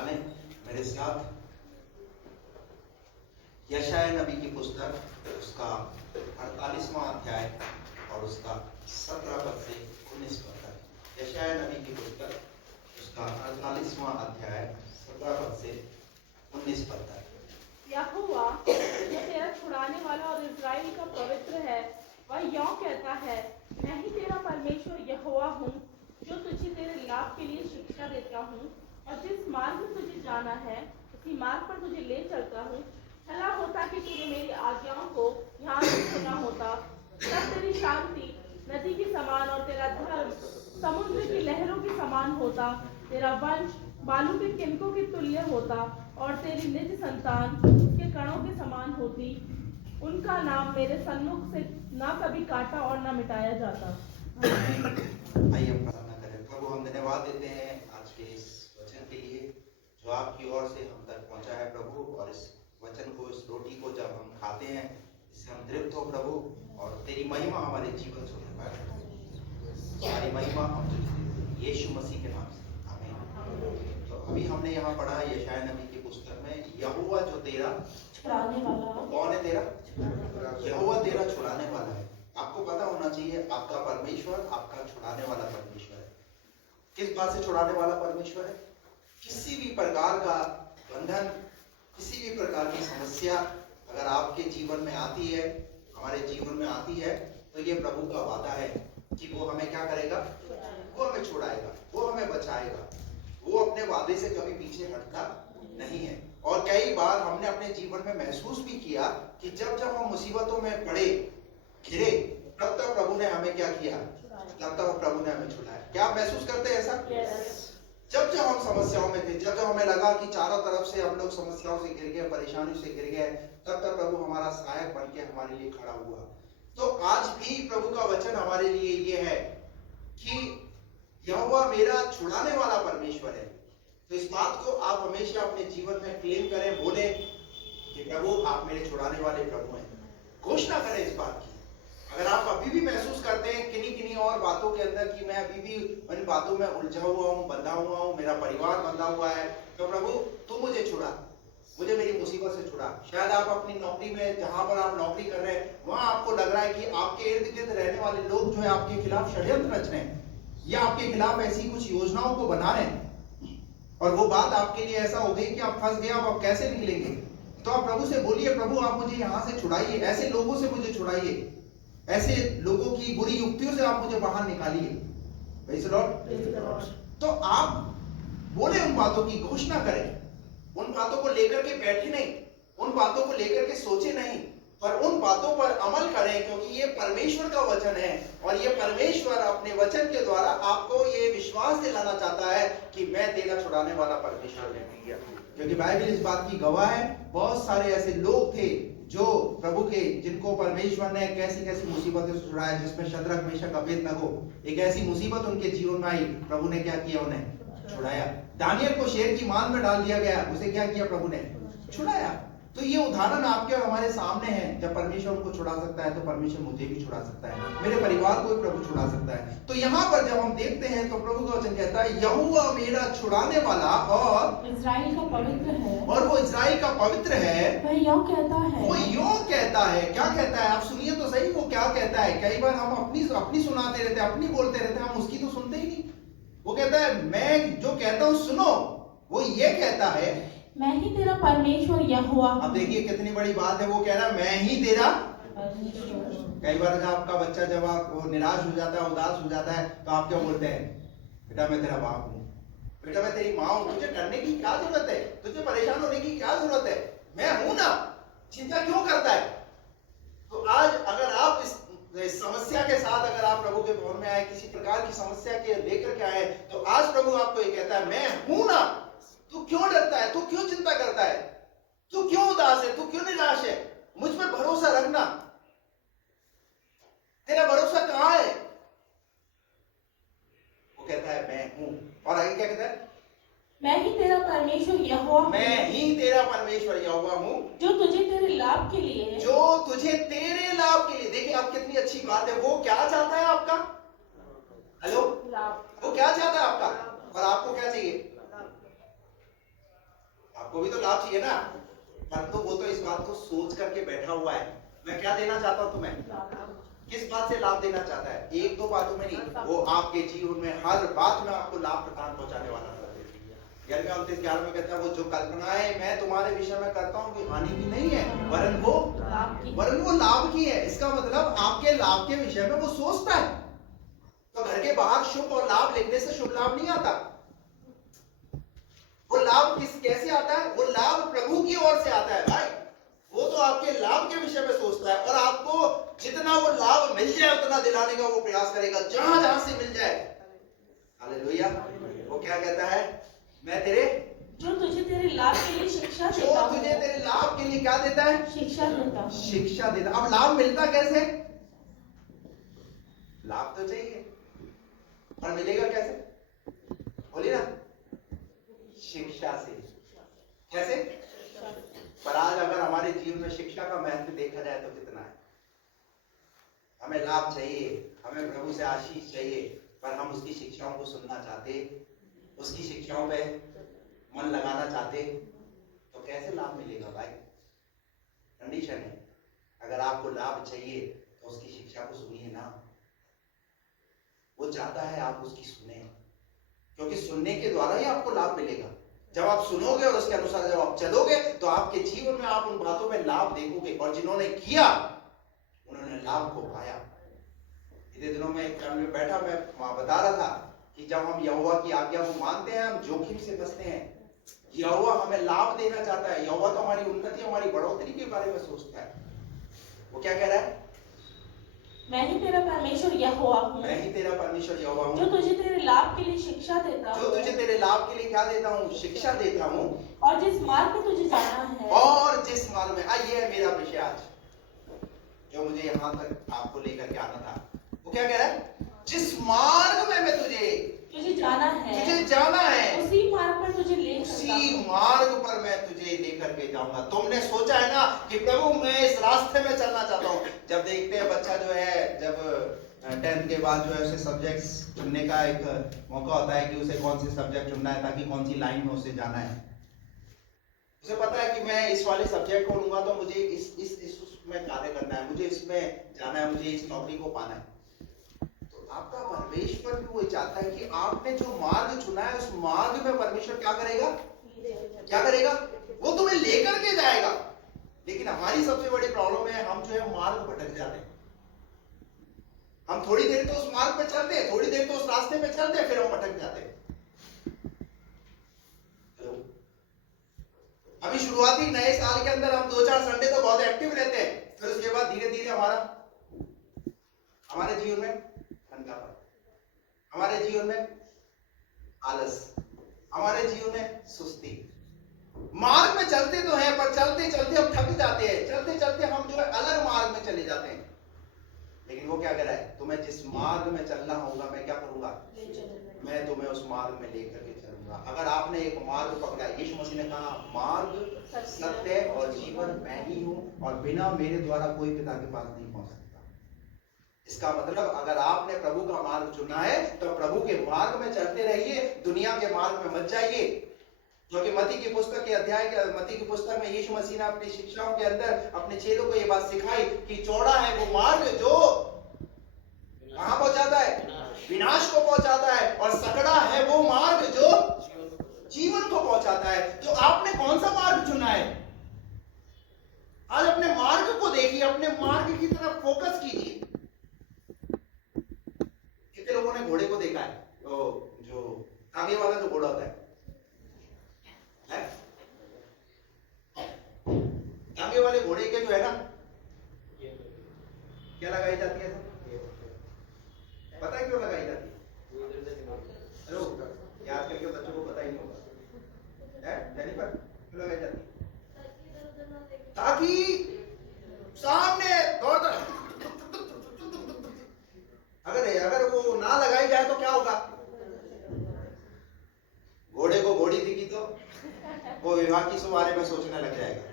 निकालें मेरे साथ यशायाह नबी की पुस्तक उसका 48वां अध्याय और उसका 17 पद से 19 पद तक। यशायाह नबी की पुस्तक उसका 48वां अध्याय 17 पद से 19 पद तक। यहोवा जो तेरा छुड़ाने वाला और इस्राएल का पवित्र है, वह यूं कहता है, मैं ही तेरा परमेश्वर यहोवा हूँ, जो तुझे तेरे लाभ के लिए शिक्षा देता हूँ और जिस मार्ग में तुझे जाना है उसी मार्ग पर तुझे ले चलता हूँ। भला होता कि तूने मेरी आज्ञाओं को ध्यान से सुना होता, तब तेरी शांति नदी के समान और तेरा धर्म समुद्र की लहरों के समान होता। तेरा वंश बालू के किनकों के तुल्य होता और तेरी निज संतान उसके कणों के समान होती। उनका नाम मेरे सन्मुख से ना कभी काटा और ना मिटाया जाता। आइए हम प्रार्थना करें। प्रभु, हम धन्यवाद देते हैं आज के इस वचन के लिए जो आपकी ओर से हम तक पहुंचा है प्रभु। और इस वचन को, इस रोटी को जब हम खाते हैं इससे हम तृप्त हो प्रभु, और तेरी महिमा हमारे जीवन से होने पाए। सारी महिमा हम तुझे देते हैं यीशु मसीह के नाम से, आमीन। तो अभी हमने यहाँ पढ़ा यशायाह नबी की पुस्तक में, यहोवा जो तेरा छुड़ाने वाला। कौन है? तेरा यहोवा तेरा छुड़ाने वाला है। आपको पता होना चाहिए आपका परमेश्वर आपका छुड़ाने वाला परमेश्वर है। किस बात से छुड़ाने वाला परमेश्वर है? किसी भी प्रकार का बंधन, किसी भी प्रकार की समस्या अगर आपके जीवन में आती है, हमारे जीवन में आती है, तो ये प्रभु का वादा है कि वो हमें क्या करेगा? वो हमें छुड़ाएगा, वो हमें बचाएगा। वो अपने वादे से कभी पीछे हटता नहीं है। और कई बार हमने अपने जीवन में महसूस भी किया कि जब हम मुसीबतों में पड़े, घिरे, तब तक प्रभु ने हमें क्या किया? तब तक प्रभु ने हमें छुड़ाया। क्या आप महसूस करते हैं ऐसा? जब हम समस्याओं में थे, जब हमें लगा कि चारों तरफ से हम लोग समस्याओं से घिर गए, परेशानियों से घिर गए, तब तक प्रभु हमारा सहायक बन के हमारे लिए खड़ा हुआ। तो आज भी प्रभु का वचन हमारे लिए ये है कि यहोवा मेरा छुड़ाने वाला परमेश्वर है। तो इस बात को आप हमेशा अपने जीवन में क्लेम करें, बोले कि प्रभु आप मेरे छुड़ाने वाले प्रभु हैं। घोषणा करें इस बात की। अगर आप अभी भी महसूस करते हैं किन्हीं किन्हीं और बातों के अंदर कि मैं अभी भी इन बातों में उलझा हुआ हूँ, बंधा हुआ हूँ, मेरा परिवार बंधा हुआ है, तो प्रभु तू मुझे छुड़ा, मुझे मेरी मुसीबत से छुड़ा। शायद आप अपनी नौकरी में, जहां पर आप नौकरी कर रहे हैं, वहां आपको लग रहा है कि आपके इर्द गिर्द रहने वाले लोग जो है आपके खिलाफ षड्यंत्र रच रहे हैं या आपके खिलाफ ऐसी कुछ योजनाओं को बना रहे हैं, और वो बात आपके लिए ऐसा हो गई कि आप फंस गए, आप कैसे निकलेंगे। तो आप प्रभु से बोलिए, प्रभु आप मुझे यहाँ से छुड़ाइए, ऐसे लोगों से मुझे छुड़ाइए, ऐसे लोगों की बुरी युक्तियों से आप मुझे बाहर निकालिए। Praise the Lord. तो आप बोले, उन बातों की घोषणा करें, उन बातों को लेकर के बैठे नहीं, उन बातों को लेकर के सोचे नहीं, पर उन बातों पर अमल करें, क्योंकि ये परमेश्वर का वचन है और ये परमेश्वर अपने वचन के द्वारा आपको ये विश्वास दिलाना चाहता है कि मैं तेरा छुड़ाने वाला परमेश्वर हूं। क्योंकि बाइबल इस बात की गवाह है। बहुत सारे ऐसे लोग थे जो प्रभु के, जिनको परमेश्वर ने कैसी कैसी मुसीबतों से छुड़ाया, जिसमें शद्रक मेशक अबेदनगो, एक ऐसी मुसीबत उनके जीवन में आई, प्रभु ने क्या किया? उन्हें छुड़ाया। दानियल को शेर की मान में डाल दिया गया, उसे क्या किया? प्रभु ने छुड़ाया। तो ये उदाहरण आपके और हमारे सामने है। जब परमेश्वर उनको छुड़ा सकता है तो परमेश्वर मुझे भी छुड़ा सकता है, मेरे परिवार को भी प्रभु छुड़ा सकता है। तो यहाँ पर जब हम देखते हैं तो प्रभु का वचन कहता है, यहोवा मेरा छुड़ाने वाला और इस्राएल का पवित्र है। और वो इस्राएल का पवित्र है। वह यूं कहता है। वो यूं कहता है। क्या कहता है? आप सुनिए तो सही, वो क्या कहता है। कई बार हम अपनी सुनाते रहते हैं, अपनी बोलते रहते हैं, हम उसकी तो सुनते ही नहीं। वो कहता है, मैं जो कहता हूँ सुनो। वो ये कहता है, मैं ही तेरा परमेश्वर यहोवा। अब देखिए कितनी बड़ी बात है। वो कह रहा है मैं ही तेरा। परमेश्वर। कई बार आपका बच्चा जब आप निराश हो जाता है, उदास हो जाता है, तो आप क्या बोलते हैं? बेटा मैं तेरा बाप हूँ, बेटा मैं तेरी माँ हूँ, तुझे डरने की क्या जरूरत है, तुझे परेशान होने की क्या जरूरत है, मैं हूं ना, चिंता क्यों करता है। तो आज अगर आप इस समस्या के साथ अगर आप प्रभु के भवन में आए, किसी प्रकार की समस्या के लेकर के आए, तो आज प्रभु आपको ये कहता है, मैं हूं ना, तू क्यों डरता है, तू क्यों चिंता करता है, तू क्यों उदास है, तू क्यों निराश है, मुझ पर भरोसा रखना। तेरा भरोसा कहां है? वो कहता है मैं हूं। और आगे क्या कहता है? मैं ही तेरा परमेश्वर यहोवा, मैं ही तेरा परमेश्वर यहोवा हूं, जो तुझे तेरे लाभ के लिए, जो तुझे तेरे लाभ के लिए। देखिए आप कितनी अच्छी बात है। वो क्या चाहता है आपका? हेलो, लाभ। वो क्या चाहता है आपका? और आपको क्या चाहिए? आपको भी तो लाभ चाहिए ना, पर तो वो तो इस बात को सोच करके बैठा हुआ है, मैं क्या देना चाहता हूँ तुम्हें, किस बात से लाभ देना चाहता है, एक दो बातों में नहीं, वो आपके जीवन में हर बात में आपको लाभ प्रदान पहुंचाने वाला है। यिर्मयाह 29:11 में कहता है, वो जो कल्पनाएं मैं तुम्हारे विषय में करता हूँ कि हानि की नहीं है, वरन वो लाभ की है। इसका मतलब आपके लाभ के विषय में वो सोचता है। तो घर के बाहर शुभ और लाभ लिखने से शुभ लाभ नहीं आता। वो लाभ कैसे आता है? वो लाभ प्रभु की ओर से आता है भाई। वो तो आपके लाभ के विषय में सोचता है, और आपको जितना वो लाभ मिल जाए उतना दिलाने का वो प्रयास करेगा, जहां जहां से मिल जाए। हालेलुया। वो क्या कहता है? मैं तेरे जो तुझे तेरे लाभ के लिए शिक्षा जो देता हूं, तुझे तेरे लाभ के लिए क्या देता है? शिक्षा देता हूं। शिक्षा देता। अब लाभ मिलता कैसे? लाभ तो चाहिए, और मिलेगा कैसे? बोलिए ना, शिक्षा से। कैसे? पर आज अगर हमारे जीवन में शिक्षा का महत्व देखा जाए तो कितना है? हमें लाभ चाहिए, हमें प्रभु से आशीष चाहिए, पर हम उसकी शिक्षाओं को सुनना चाहते, उसकी शिक्षाओं पे मन लगाना चाहते, तो कैसे लाभ मिलेगा भाई? कंडीशन है, अगर आपको लाभ चाहिए तो उसकी शिक्षा को सुनिए ना। वो चाहता है आप उसकी सुने, क्योंकि सुनने के द्वारा ही आपको लाभ मिलेगा। जब आप सुनोगे और उसके अनुसार जब आप चलोगे तो आपके जीवन में आप उन बातों में लाभ देखोगे, और जिन्होंने किया उन्होंने लाभ को पाया। इतने दिनों में एक फैमिली में बैठा, मैं वहां बता रहा था कि जब हम यहोवा की आज्ञा को मानते हैं, हम जोखिम से बचते हैं। यहोवा हमें लाभ देना चाहता है। यहोवा तो हमारी उन्नति, हमारी बढ़ोतरी के बारे में सोचता है। वो क्या कह रहा है? मैं ही तेरा परमेश्वर यहोवा हूँ, मैं ही तेरा परमेश्वर यहोवा हूँ, जो तुझे तेरे लाभ के लिए शिक्षा देता हूँ, जो तुझे तेरे लाभ के लिए क्या देता हूँ? शिक्षा देता हूँ। और जिस मार्ग में तुझे जाना है, और जिस मार्ग में, ये है मेरा विषय आज, जो मुझे यहाँ तक आपको लेकर के आना था। वो क्या कह रहा है? जिस मार्ग में मैं तुझे जाना है, उसी मार्ग पर तुझे ले चलता उसी हूँ। मार्ग पर मैं तुझे लेकर के जाऊंगा। तुमने सोचा है ना कि प्रभु मैं इस रास्ते में चलना चाहता हूँ। जब देखते हैं बच्चा जो है, जब 10th के बाद जो है उसे सब्जेक्ट्स चुनने का एक मौका होता है कि उसे कौन से सब्जेक्ट चुनना है, ताकि कौन सी लाइन में उसे जाना है। उसे पता है कि मैं इस वाले सब्जेक्ट को लूंगा तो मुझे इस उसमें कार्य करना है, मुझे इसमें जाना है, मुझे इस नौकरी को पाना है। आपका परमेश्वर भी वो चाहता है कि आपने जो मार्ग चुना है उस मार्ग में परमेश्वर क्या करेगा? क्या करेगा? वो तुम्हें लेकर के जाएगा। लेकिन हमारी सबसे बड़ी प्रॉब्लम है, हम जो है मार्ग भटक जाते हैं। हम थोड़ी देर तो उस मार्ग पे चलते हैं, थोड़ी देर तो उस रास्ते पे चलते हैं, फिर हम भटक जाते हैं। अभी शुरुआती नए साल के अंदर हम 2-4 संडे तो बहुत एक्टिव रहते हैं, फिर उसके बाद धीरे धीरे हमारे जीवन में ठंडापन, हमारे जीवन में आलस, हमारे जीवन में सुस्ती। मार्ग में चलते तो हैं, पर चलते चलते हम थक जाते हैं, चलते चलते हम जो है अलग मार्ग में चले जाते हैं। लेकिन वो क्या कह रहा है? तुम्हें जिस मार्ग में चलना होगा, मैं क्या करूंगा? मैं तुम्हें उस मार्ग में लेकर के चलूंगा। अगर आपने एक मार्ग पकड़ा, यीशु मसीह ने कहा मार्ग, सत्य और जीवन मैं ही हूं, और बिना मेरे द्वारा कोई पिता के पास नहीं पहुंच सकता। इसका मतलब अगर आपने प्रभु का मार्ग चुना है तो प्रभु के मार्ग में चलते रहिए, दुनिया के मार्ग में मत जाइए। क्योंकि मत्ती की पुस्तक के मत्ती की पुस्तक में यीशु मसीह ने अपनी शिक्षाओं के अंदर अपने चेलों को ये बात सिखाई कि चौड़ा है वो मार्ग जो कहां पहुंचाता है? विनाश को पहुंचाता है, और सकड़ा है वो मार्ग जो जीवन को पहुंचाता है। तो आपने कौन सा मार्ग चुना है? आज अपने मार्ग को देखिए, अपने मार्ग की तरफ फोकस कीजिए। कितने लोगों ने घोड़े को देखा है? तो जो आगे वाला जो घोड़ा होता है, आगे वाले घोड़े के जो है ना, क्या लगाई जाती है? पता है क्यों लगाई जाती है? हेलो, ये आजकल के बच्चों को पता ही नहीं होगा, है जेनिफर? क्यों लगाई जाती है? ताकि सामने दौड़ता, अगर वो ना लगाई जाए तो क्या होगा? घोड़े को घोड़ी दिखी तो वो विवाह की बारे में सोचने लग जाएगा।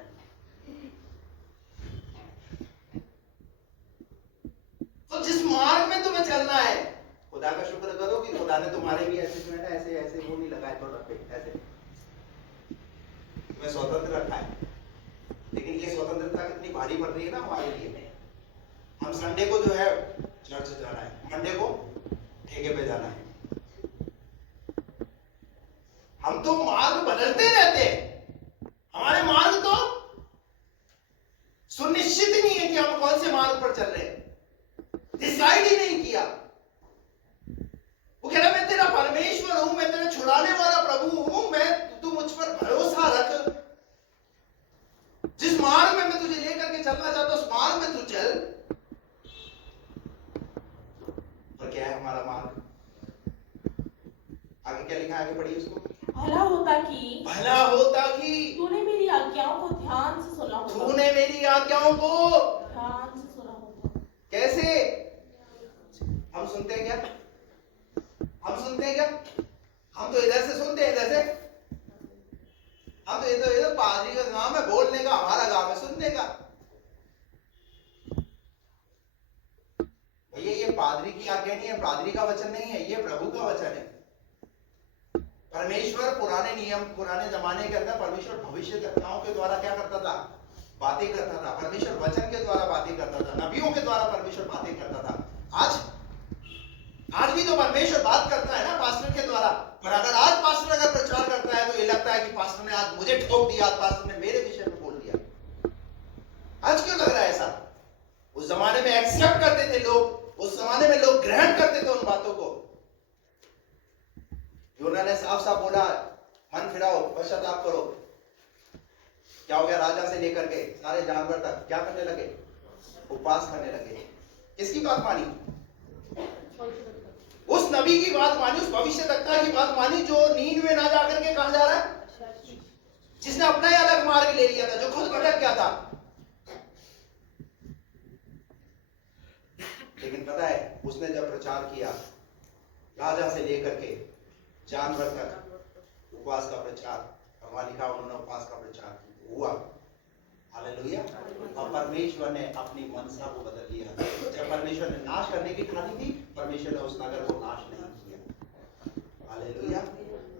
तो जिस मार्ग में तुम्हें चलना है, खुदा का शुक्र करो कि खुदा ने तुम्हारे भी ऐसे जो है ना, ऐसे वो नहीं लगाए तो रखे, ऐसे हमें स्वतंत्र रखा है, लेकिन ये स्वतंत्रता कितनी भारी पड़ रही है ना हमारे लिए। हम संडे को जो है चर्च जाना है, मंडे को ठेके पे जाना है। हम तो मार्ग बदलते रहते हैं, हमारे मार्ग तो सुनिश्चित ही नहीं है कि हम कौन से मार्ग पर चल रहे हैं, डिसाइड ही नहीं किया। वो कह रहा मैं तेरा परमेश्वर हूं, मैं तेरा छुड़ाने वाला प्रभु हूं, मैं तू मुझ पर भरोसा रख, जिस मार्ग में मैं तुझे लेकर के चलना चाहता हूं उस मार्ग में तू चल। और क्या है हमारा मार्ग? आगे क्या लिखा है, आगे पढ़िए उसको। भला होता कि तूने मेरी आज्ञाओं को ध्यान से सुना होता। तूने मेरी आज्ञाओं को ध्यान से सुना होता। कैसे? हम सुनते हैं क्या? हम सुनते हैं क्या? हम तो इधर से सुनते हैं, इधर से। हम तो इधर पादरी का काम है बोलने का, हमारा काम है सुनने का। भैया ये पादरी की आज्ञा नहीं है, पादरी का वचन नहीं है, ये प्रभु का वचन है। परमेश्वर पुराने नियम, पुराने जमाने के अंदर परमेश्वर भविष्यद्वक्ताओं के द्वारा क्या करता था? बातें करता था। परमेश्वर वचन के द्वारा बातें करता था, नबियों के द्वारा परमेश्वर बातें करता था। आज भी तो परमेश्वर बात करता है ना पास्टर के द्वारा। पर अगर आज पास्टर अगर प्रचार करता है तो ये लगता है कि पास्टर ने आज मुझे ठोक दिया, आज पास्टर ने मेरे विषय में बोल दिया। आज क्यों लग रहा है ऐसा? उस जमाने में एक्सेप्ट करते थे लोग, उस जमाने में लोग ग्रहण करते थे उन बातों को। यूना ने साफ साफ बोला, मन फिराओ, पश्चाताप करो। क्या हो गया? राजा से लेकर के सारे जानवर तक क्या करने लगे? उपवास करने लगे। किसकी बात मानी? उस नबी की बात मानी, उस भविष्यद्वक्ता की बात मानी जो नींद में ना जाकर के कहा जा रहा है, जिसने अपना ही अलग मार्ग ले लिया था, जो खुद भटक गया था। लेकिन पता है उसने जब प्रचार किया, राजा से लेकर के जानवर तक उपवास का प्रचार, और वहां लिखा उन्होंने उपवास का प्रचार हुआ। हालेलुया। और परमेश्वर ने अपनी मनसा को बदल लिया। जब परमेश्वर ने नाश करने की ठानी थी, परमेश्वर ने उस नगर को नाश नहीं किया। हालेलुया।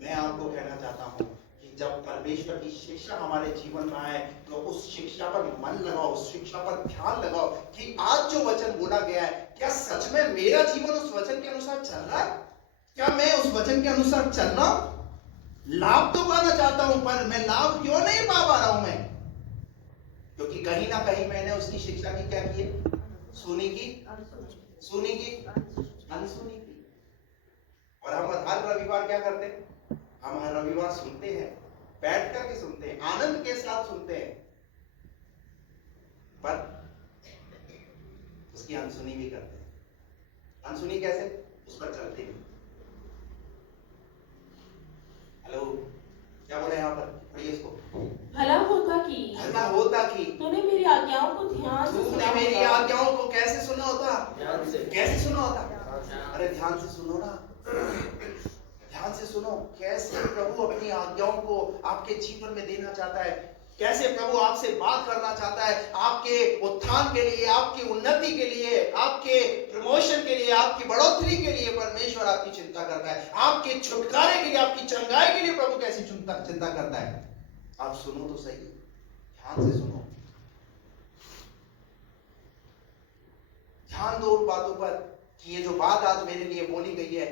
मैं आपको कहना चाहता हूं कि जब परमेश्वर की शिक्षा हमारे जीवन में आए तो उस शिक्षा पर मन लगाओ, उस शिक्षा पर ध्यान लगाओ कि आज जो वचन बोला गया है, क्या सच में मेरा जीवन उस वचन के अनुसार चल रहा है? क्या मैं उस वचन के अनुसार चल रहा हूं? लाभ तो पाना चाहता हूं, पर मैं लाभ क्यों नहीं पा रहा हूं? मैं क्योंकि कहीं ना कहीं मैंने उसकी शिक्षा की क्या की है? सुनी की, अनसुनी की। और हम हर रविवार क्या करते हैं? हम हर रविवार सुनते हैं, बैठ करके सुनते हैं, आनंद के साथ सुनते हैं, पर उसकी अनसुनी भी करते हैं। अनसुनी कैसे? उस पर चलते हैं। हेलो, क्या बोले यहाँ पर? पढ़िए इसको। भला होता कि तूने मेरी आज्ञाओं को ध्यान से सुना। तूने मेरी आज्ञाओं को कैसे सुना होता? ध्यान से। कैसे सुना होता? अरे ध्यान से सुनो ना, ध्यान से सुनो। कैसे प्रभु अपनी आज्ञाओं को आपके जीवन में देना चाहता है, कैसे प्रभु आपसे बात करना चाहता है, आपके उत्थान के लिए, आपकी उन्नति के लिए, आपके प्रमोशन के लिए, आपकी बढ़ोतरी के लिए परमेश्वर आपकी चिंता करता है। आपके छुटकारे के लिए, आपकी चंगाई के लिए प्रभु कैसी चिंता करता है। आप सुनो तो सही, ध्यान से सुनो, ध्यान दो उन बातों पर कि ये जो बात आज मेरे लिए बोली गई है।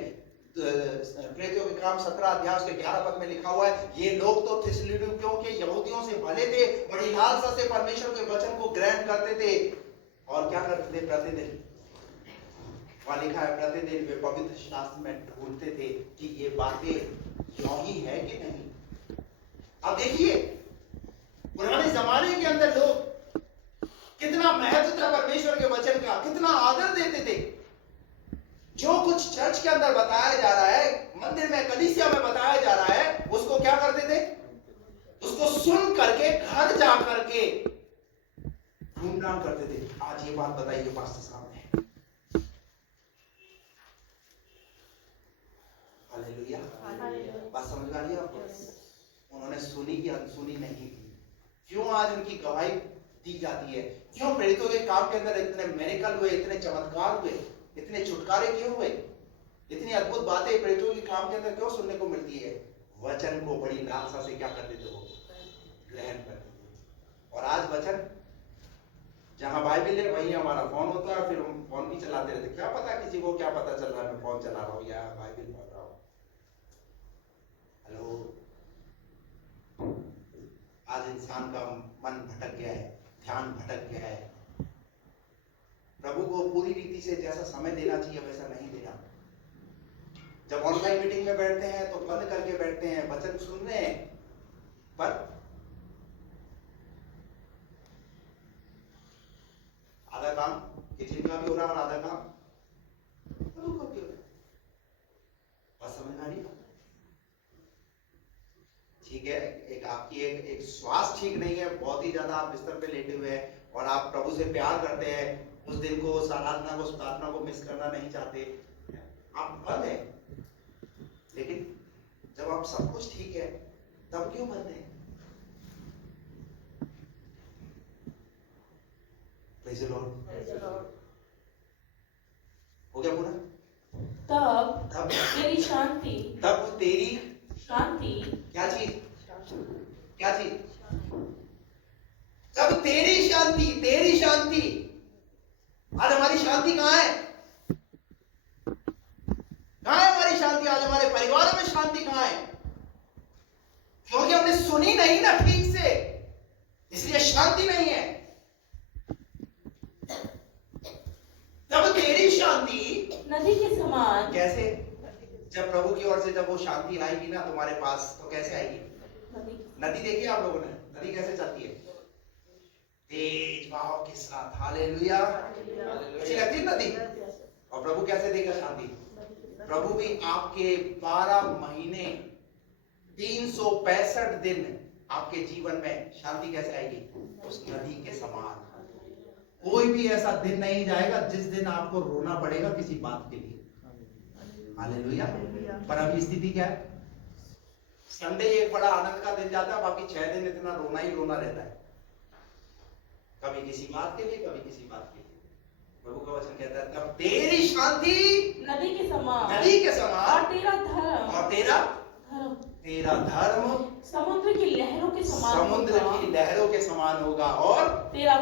प्रेरितों के काम 17 अध्याय के 11 पद में लिखा हुआ है, ये लोग तो थिस्सलुनीकियों के यहूदियों से भले थे, बड़ी लालसा से परमेश्वर के वचन को ग्रहण करते थे। और क्या करते थे? प्रतिदिन, वहां लिखा है, प्रतिदिन वे पवित्र शास्त्र में ढूंढते थे कि ये बातें यों ही है कि नहीं। अब देखिए पुराने जमाने के अंदर लोग कितना महत्व था परमेश्वर के वचन का, कितना आदर देते थे। जो कुछ चर्च के अंदर बताया जा रहा है, मंदिर में, कलीसिया में बताया जा रहा है, उसको क्या करते थे? उसको सुन करके घर जा करके ढूंढान करते थे। आज ये बात बताइए पास्टर साहब ने। हालेलुया। बात समझ में आ रही है आपको? उन्होंने सुनी की अनसुनी नहीं की। क्यों आज उनकी गवाही दी जाती है? क्यों प्रेरितों के काम के अंदर इतने मिरेकल हुए, इतने चमत्कार हुए, इतने छुटकारे क्यों हुए, इतनी अद्भुत बातें प्रेरितों के काम के अंदर क्यों सुनने को मिलती है? वचन को बड़ी लालसा से क्या करते थे वो? ग्रहण कर लीजिए। और आज वचन जहां बाइबल है वहीं हमारा फोन होता है, फिर हम फोन भी चलाते रहते, क्या पता किसी को क्या पता चल रहा है मैं फोन चला रहा हूँ या बाइबल पढ़ रहा हूँ। हेलो, आज इंसान का मन भटक गया है, ध्यान भटक गया है। प्रभु को पूरी रीति से जैसा समय देना चाहिए वैसा नहीं देना। जब ऑनलाइन मीटिंग में बैठते हैं तो बंद करके बैठते हैं, वचन सुन रहे हैं, पर आधा काम किचन का भी हो रहा है और आधा काम प्रभु का भी हो रहा है। बात समझ आ रही है? ठीक है, एक आपकी एक श्वास ठीक नहीं है, बहुत ही ज्यादा आप बिस्तर पे लेटे हुए हैं और आप प्रभु से प्यार करते हैं, उस दिन को, उस आराधना को, उस प्रार्थना को मिस करना नहीं चाहते, आप बंद है। लेकिन जब आप सब कुछ ठीक है तब क्यों बंद है? Praise the Lord. हो गया पूरा? तब तेरी शांति, तब तेरी शांति, क्या चीज? क्या चीज? तब तेरी शांति, तेरी शांति। आज हमारी शांति कहाँ है? कहाँ है हमारी शांति? आज हमारे परिवारों में शांति कहाँ है? क्योंकि हमने सुनी नहीं ना ठीक से, इसलिए शांति नहीं है। तब तेरी शांति नदी के समान। कैसे? जब प्रभु की ओर से जब वो शांति आएगी ना तुम्हारे पास, तो कैसे आएगी? नदी देखी आप लोगों ने? नदी कैसे चलती है? तेज बहाव के साथ। हालेलुया। अच्छी लगती है नदी। और प्रभु कैसे देगा शांति? प्रभु भी आपके 12 महीने 365 दिन आपके जीवन में शांति कैसे आएगी? उस नदी के समान। कोई भी ऐसा दिन नहीं जाएगा जिस दिन आपको रोना पड़ेगा किसी बात के लिए। हालेलुया। पर अभी स्थिति क्या है? संडे एक बड़ा आनंद का दिन जाता है, बाकी 6 दिन इतना रोना ही रोना रहता है, कभी किसी बात के लिए, कभी किसी बात के लिए। प्रभु का वचन कहता है तब तेरी शांति नदी के समान, नदी के समान, और तेरा धर्म, और तेरा धर्म समुद्र की लहरों के समान, समुद्र की लहरों के समान होगा। और तेरा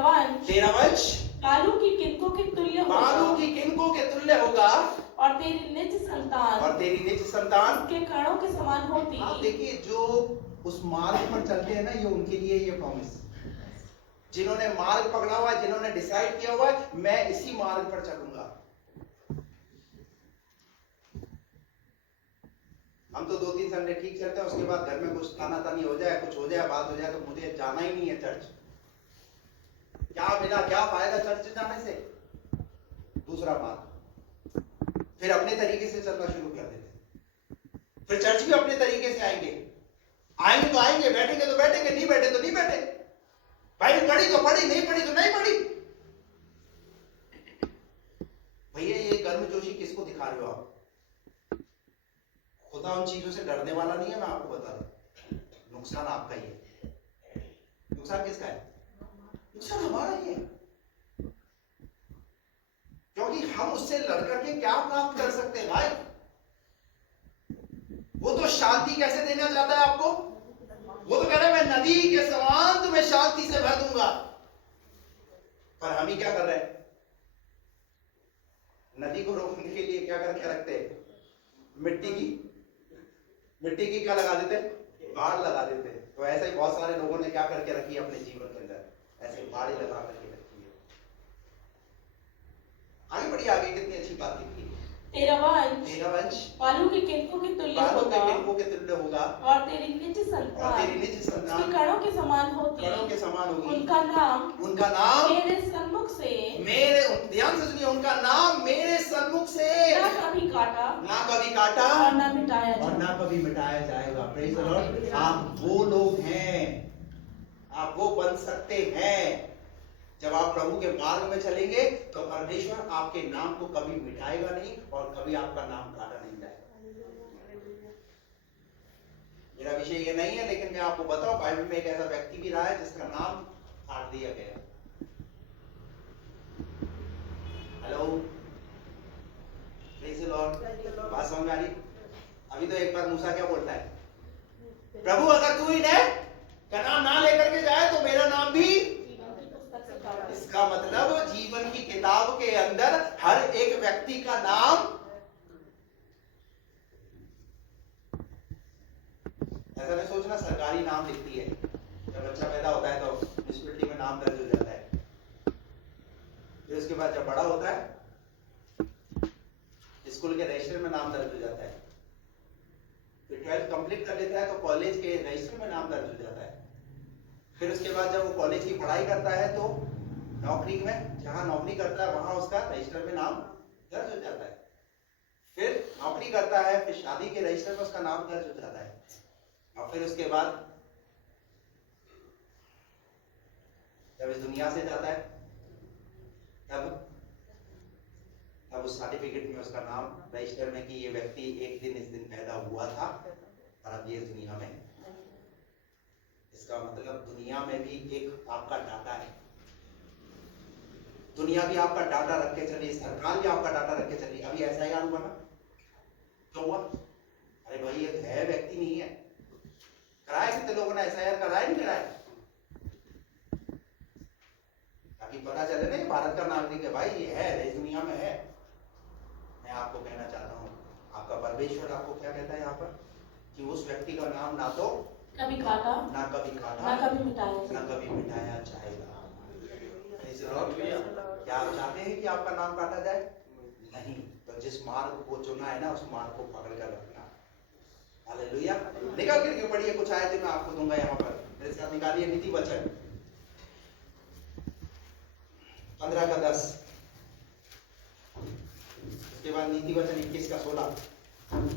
वंश बालू की किनकों के तुल्य होगा, बालू की किनकों के तुल्य होगा। और तेरी निज संतान के कणों के समान होती। आप देखिए, जो उस मार्ग पर चलते हैं ना, ये उनके लिए ये प्रॉमिस, जिन्होंने मार्ग पकड़ा हुआ है, जिन्होंने डिसाइड किया हुआ है मैं इसी मार्ग पर चलूंगा। हम तो 2-3 संडे ठीक चलते हैं, उसके बाद घर में कुछ ताना-तानी हो जाए, कुछ हो जाए, बात हो जाए, तो मुझे जाना ही नहीं है चर्च। क्या मिला, क्या फायदा चर्च जाने से? दूसरा बात, फिर अपने तरीके से चलना शुरू कर देते हैं। फिर चर्च भी अपने तरीके से आएंगे तो आएंगे, बैठेंगे तो बैठेंगे, नहीं बैठे तो नहीं बैठे, बाइबल पढ़ी तो पढ़ी, नहीं पढ़ी तो नहीं पढ़ी। भैया ये गर्मजोशी किसको दिखा रहे हो आप? खुदा उन चीजों से डरने वाला नहीं है, मैं आपको बता दूं। नुकसान आपका ही है। नुकसान किसका है? नुकसान हमारा ही है, क्योंकि हम उससे लड़ करके क्या प्राप्त कर सकते हैं भाई? वो तो शांति कैसे देना चाहता है आपको? वो तो कह रहा है मैं नदी के समान तुम्हें शांति से भर दूंगा। पर हम ही क्या कर रहे हैं? नदी को रोकने के लिए क्या करके रखते हैं? मिट्टी की क्या लगा देते हैं? बाढ़ लगा देते हैं। तो ऐसे ही बहुत सारे लोगों ने क्या करके रखी है अपने जीवन के अंदर, ऐसे बाढ़ लगा करके रखी है। आगे बढ़िए, आगे कितनी अच्छी बात लिखी है। तेरा वंश बालू के किनकों के तुल्य होगा, और तेरी निज संतान कणों के समान होगी। उनका नाम मेरे सन्मुख से, ध्यान से सुनिए, उनका नाम मेरे सन्मुख से ना कभी काटा और ना कभी मिटाया जाएगा। Praise the Lord. आप वो लोग हैं, आप वो बन सकते हैं। जब आप प्रभु के मार्ग में चलेंगे तो परमेश्वर आपके नाम को कभी मिटाएगा नहीं और कभी आपका नाम काटा नहीं जाएगा। मेरा विषय ये नहीं है, लेकिन मैं आपको बताऊं, बाइबल में एक ऐसा व्यक्ति भी रहा है जिसका नाम काट दिया गया। Hello, praise the Lord. बात समझ में आ रही? अभी तो एक बार मूसा क्या बोलता है? प्रभु अगर तू ही है का नाम ना लेकर के जाए तो मेरा नाम भी, जीवन की पुस्तक से काट दे। इसका मतलब जीवन की किताब के अंदर हर एक व्यक्ति का नाम, ऐसा नहीं सोचना सरकारी नाम लिखती है, जब बच्चा पैदा होता है तो म्युनिसिपैलिटी में नाम दर्ज हो जाता है, फिर उसके बाद जब बड़ा होता है स्कूल के रजिस्टर में नाम दर्ज हो जाता है, फिर 12th कंप्लीट कर लेता है तो कॉलेज के रजिस्टर में नाम दर्ज हो जाता है, फिर उसके बाद जब वो कॉलेज की पढ़ाई करता है तो नौकरी में जहां नौकरी करता है वहां उसका रजिस्टर में नाम दर्ज हो जाता है, फिर नौकरी करता है, फिर शादी के रजिस्टर में उसका नाम दर्ज हो जाता है, और फिर उसके बाद जब इस दुनिया से जाता है तब उस सर्टिफिकेट में उसका नाम रजिस्टर में कि ये व्यक्ति एक दिन इस दिन पैदा हुआ था और अब ये दुनिया में। इसका मतलब दुनिया में भी एक आपका डाटा है, दुनिया भी आपका डाटा रख के चली, सरकार भी आपका डाटा रख के चली। अभी ऐसा ही हुआ ना, क्यों हुआ? अरे भाई ये है व्यक्ति नहीं है, कराया कितने लोगों ने SIR कराया नहीं कराया, ताकि पता चले ना ये भारत का नागरिक है, भाई ये है, इस दुनिया में है। मैं आपको कहना चाहता हूँ, आपका परमेश्वर आपको क्या कहता है यहाँ पर, कि उस व्यक्ति का नाम ना तो कभी काटा, ना कभी काटा, ना कभी मिटाया, ना कभी मिटाया जाएगा। क्या आप चाहते हैं कि आपका नाम काटा जाए? नहीं, तो जिस मार्ग को चुना है ना उस मार्ग को पकड़ कर रखना। हालेलुया। निकल करके पढ़िए, कुछ आयतें मैं आपको दूंगा यहाँ पर, मेरे साथ निकालिए नीति वचन 15:10, उसके बाद नीति वचन 21:16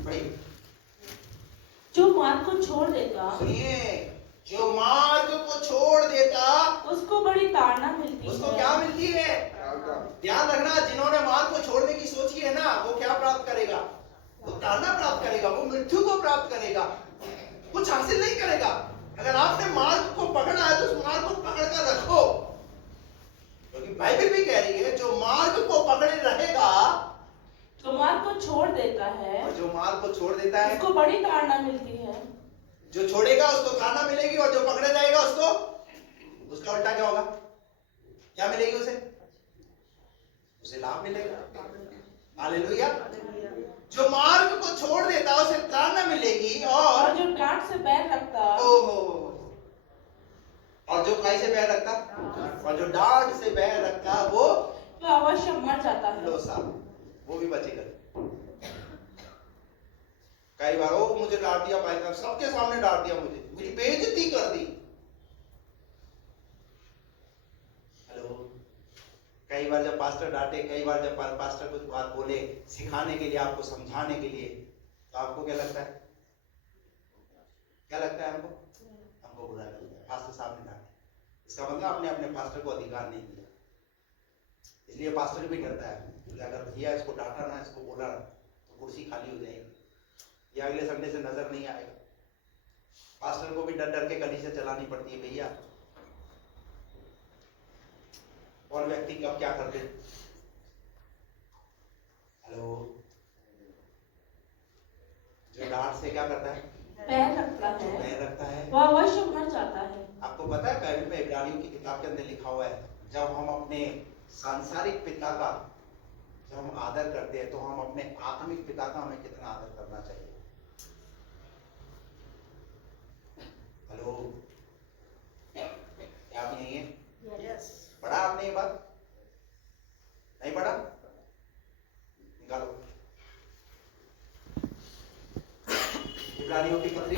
पढ़िए। जो मार्ग को छोड़ देता, सुनिए, जो मार्ग को छोड़ देता उसको बड़ी ताड़ना मिलती है। उसको क्या मिलती है? ध्यान रखना, जिन्होंने मार्ग को छोड़ने की सोची है ना, वो क्या प्राप्त करेगा? वो ताड़ना प्राप्त करेगा, वो मृत्यु को प्राप्त करेगा, कुछ हासिल नहीं करेगा। अगर आपने मार्ग को पकड़ा है तो उस मार्ग को पकड़ कर रखो, क्योंकि बाइबल भी कह रही है जो मार्ग को पकड़े रहेगा, जो मार्ग को छोड़ देता है, और जो मार्ग को छोड़ देता है उसको बड़ी ताड़ना मिलती है। जो छोड़ेगा उसको ताड़ना मिलेगी, और जो पकड़े जाएगा उसको, उसका उल्टा क्या होगा? क्या मिलेगी उसे? उसे लाभ मिलेगा। हालेलुया। जो मार्ग को छोड़ देता उसे ताड़ना मिलेगी, और जो डांट से बैर रखता, और जो काय से बैर रखता, और जो डांट से बैर रखता वो अवश्य मर जाता है। लो साहब, वो भी बचेगा। कई बार वो मुझे डांट दिया, पाएगा सबके सामने डांट दिया, मुझे मेरी बेइज्जती कर दी। हेलो, कई बार जब पास्टर डांटे, कई बार जब पास्टर कुछ बात बोले सिखाने के लिए, आपको समझाने के लिए, तो आपको क्या लगता है? क्या लगता है हमको? हमको बुरा लगता है पास्टर साहब ने डांटे। इसका मतलब आपने अपने पास्टर को अधिकार नहीं दिया, इसलिए पास्टर भी डरता है, अगर भैया इसको डांटा ना, इसको बोला ना, तो कुर्सी खाली हो जाएगी, ये अगले संडे से नजर नहीं आएगा। पास्टर को भी डर डर के कलीसिया चलानी पड़ती है भैया, और व्यक्ति कब क्या कर दे। हेलो, जो डांट से क्या करता है? पैर रखता जो है, पैर रखता है वह अवश्य मर जाता है। आपको पता है बाइबल में इब्रानियों की किताब के अंदर लिखा हुआ है, जब हम अपने सांसारिक पिता का जब हम आदर करते हैं तो हम अपने आत्मिक पिता का हमें कितना आदर करना चाहिए। हेलो, क्या आप यही है? पढ़ा आपने ये बात? नहीं पढ़ा? निकालो इब्रानियों की पत्री।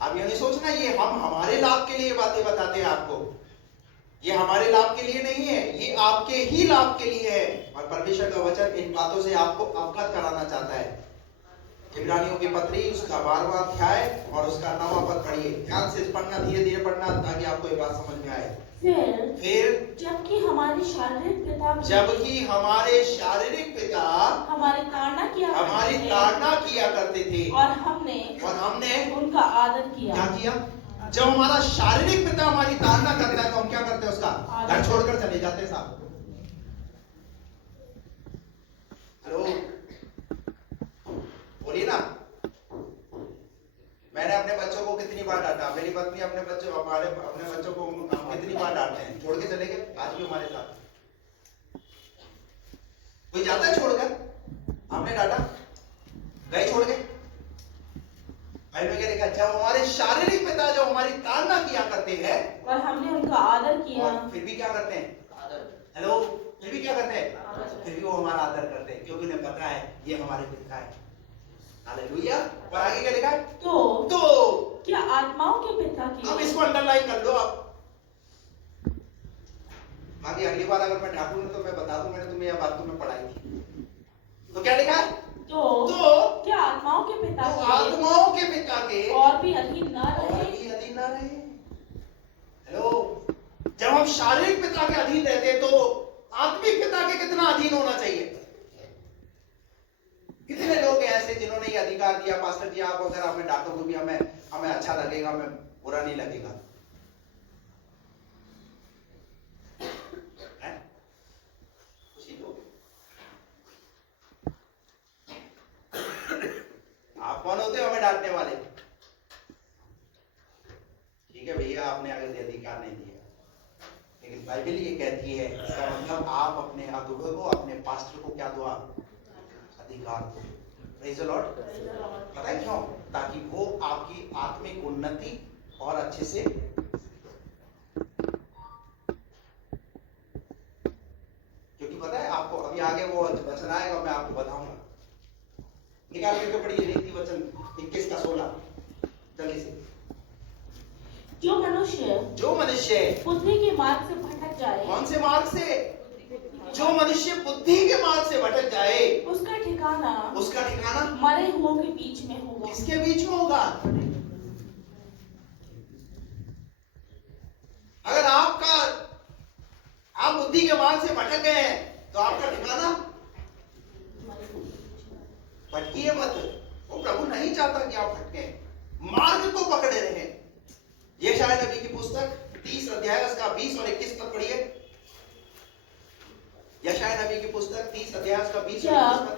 आप ये नहीं सोचना ये हम हमारे लाभ के लिए बातें बताते हैं आपको, ये हमारे लाभ के लिए नहीं है, ये आपके ही लाभ के लिए है, और परमेश्वर का वचन इन बातों से आपको अवगत कराना चाहता है। इब्रानियों की पत्री उसका 12वां अध्याय और उसका 9वां पद पढ़िए, ध्यान से पढ़ना, धीरे धीरे पढ़ना, ताकि आपको ये बात समझ में आए। फिर जबकि हमारे शारीरिक पिता हमारी ताड़ना किया करते थे, और हमने उनका आदर किया। क्या किया? जब हमारा शारीरिक पिता हमारी ताड़ना करता है तो हम क्या करते हैं? उसका घर छोड़कर चले जाते हैं साहब। हेलो, बोलिए ना। मैंने मैंने अपने बच्चों को कितनी बार डांटा, मेरी पत्नी अपने बच्चों को हम कितनी बार डांटते हैं, छोड़ के चले गए आज भी हमारे साथ। कोई जाता है छोड़कर, आपने डांटा, गए छोड़ के। भाई मैं क्या देखा, जब हमारे शारीरिक पिता जब हमारी ताड़ना किया करते हैं और हमने उनका आदर किया, और फिर भी क्या करते हैं, हेलो, फिर भी क्या करते हैं, फिर भी वो हमारा आदर करते हैं, क्योंकि उन्हें पता है ये हमारे पिता है। हालेलुया। और आगे क्या लिखा है, तो क्या आत्माओं के पिता की, अब इसको अंडरलाइन कर लो आप। बाकी अगली बार अगर मैं ढाकूंगा तो मैं बता दूं, मैंने तुम्हें यह बात तुम्हें पढ़ाई थी। तो क्या लिखा है, तो क्या आत्माओं के पिता तो के, आत्माओं के पिता के और भी अधीन न और रहे। भी अधीन ना रहे। हेलो, जब हम शारीरिक पिता के अधीन रहते हैं तो आत्मिक पिता के कितना अधीन होना चाहिए। कितने लोग हैं ऐसे जिन्होंने ये अधिकार दिया, पास्टर जी आप अगर हमें डांटोगे भी हमें अच्छा लगेगा, हमें बुरा नहीं लगेगा, है? कुछ ही लोग। आप कौन होते हो हमें डांटने वाले? ठीक है भैया, आपने अगर अधिकार नहीं दिया, लेकिन बाइबल ये कहती है, इसका मतलब आप अपने अधूरे को, अपने पास्टर को क्या दो, अधिकार दो। Praise the Lord. पता है क्यों? ताकि वो आपकी आत्मिक उन्नति और अच्छे से, क्योंकि पता है आपको, अभी आगे वो वचन आएगा, मैं आपको बताऊंगा। निकाल के पढ़िए रीति वचन 21 का 16 जल्दी से। जो मनुष्य बुद्धि के मार्ग से भटक जाए, कौन से मार्ग से? जो मनुष्य बुद्धि के मार्ग से भटक जाए, उसका ठिकाना मरे हुओं के बीच में होगा। किसके बीच में होगा? अगर आप बुद्धि के मार्ग से भटक गए हैं तो आपका ठिकाना, भटकिए मत। वो प्रभु नहीं चाहता कि आप भटके, मार्ग को पकड़े रहे। यशायाह नबी की पुस्तक 30 अध्याय उसका 20 और 21 तक पढ़िए। यशायाह नबी की पुस्तक 30 अध्याय उसका 20 और 21 तक।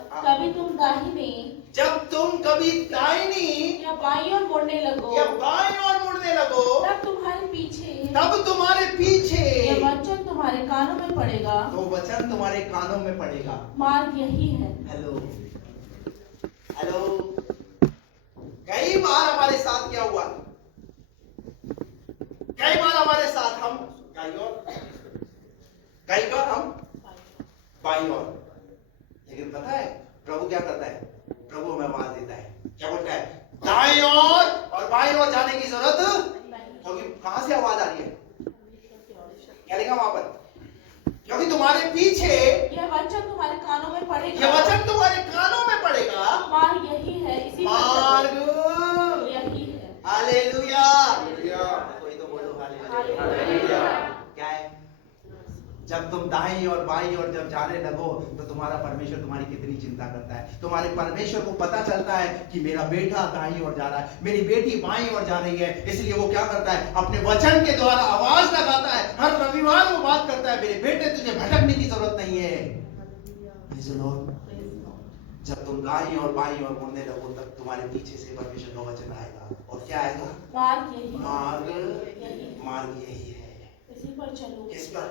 जब तुम कभी दाहिनी या बाईं ओर मुड़ने लगो, तब तुम्हारे पीछे यह वचन तुम्हारे कानों में पड़ेगा, तो वचन तुम्हारे कानों में पड़ेगा। मार्ग यही है। हेलो, कई बार हमारे साथ क्या हुआ, कई बार हमारे साथ हम कई बार हम बाईं ओर, लेकिन पता है प्रभु क्या करता है? प्रभु हमें आवाज देता है, क्या बोलता है? दाएं ओर और बाईं ओर जाने की जरूरत, क्योंकि कहां से आवाज आ रही है? क्या लिखा वहां पर? क्योंकि तुम्हारे पीछे यह वचन तुम्हारे कानों में पड़ेगा, मार्ग यही है, इसी मार्ग यही है। हालेलुया। कोई तो बोलो हालेलुया। क्या है? जब तुम दाईं और बाईं और जब जाने लगो तो तुम्हारा परमेश्वर तुम्हारी कितनी चिंता करता है। तुम्हारे परमेश्वर को पता चलता है कि मेरा बेटा दाईं ओर जा रहा है, मेरी बेटी बाईं ओर जा रही है, इसलिए वो क्या करता है? अपने वचन के द्वारा आवाज लगाता है। हर रविवार वो बात करता है, मेरे बेटे तुझे भटकने की जरूरत नहीं है। Praise the Lord। जब तुम दाईं और बाईं ओर मुड़ने लगो तब तुम्हारे पीछे से परमेश्वर का वचन आएगा, और क्या आएगा? मार्ग यही है। इसी पर चलो। किस पर?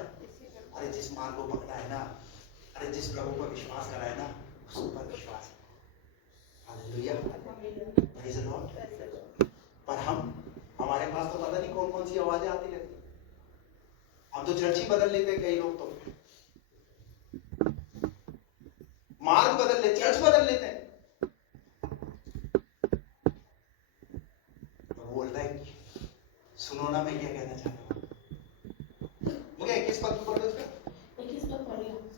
अरे जिस मार्ग को पकड़ा है ना, अरे जिस प्रभु पर विश्वास करा है ना, उस पर विश्वास है। हालेलुया। Praise the Lord. पर हमारे पास तो पता नहीं कौन कौन सी आवाजें आती रहती, हम तो चर्च ही बदल लेते हैं। कई लोग तो मार्ग बदल ले, चर्च बदल लेते हैं। तो बोलता है सुनो ना मैं क्या कहना चाहता हूं। मुझे 21 पद पढ़ दो, इसका 21 पद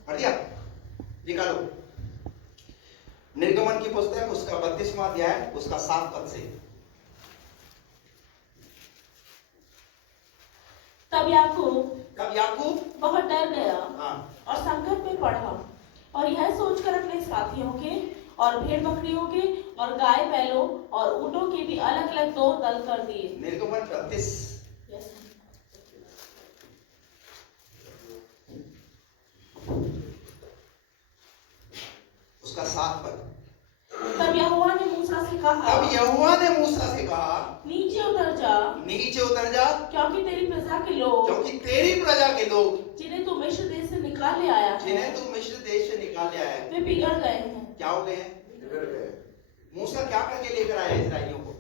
पढ़ दिया, निकालो। निर्गमन की पुस्तक उसका 32वां अध्याय उसका 7 पद से। तब याकूब बहुत डर गया और संकट में पड़ा, और यह सोचकर अपने साथियों के और भेड़ बकरियों के और गाय बैलों और ऊंटों के भी अलग अलग 2 दल कर दिए। निर्गमन 32 उसका 7 पद। तब यहोवा ने मूसा से कहा, अब यहोवा ने मूसा से कहा, नीचे उतर जा, नीचे उतर जा, क्योंकि तेरी प्रजा के लोग, क्योंकि तेरी प्रजा के लोग, जिन्हें तू मिस्र देश से निकाल ले आया है, जिन्हें तू मिस्र देश से निकाल ले आया है, वे बिगड़ गए हैं। क्या हो गए हैं? बिगड़ गए। मूसा क्या करके लेकर आया इजराइलियों को?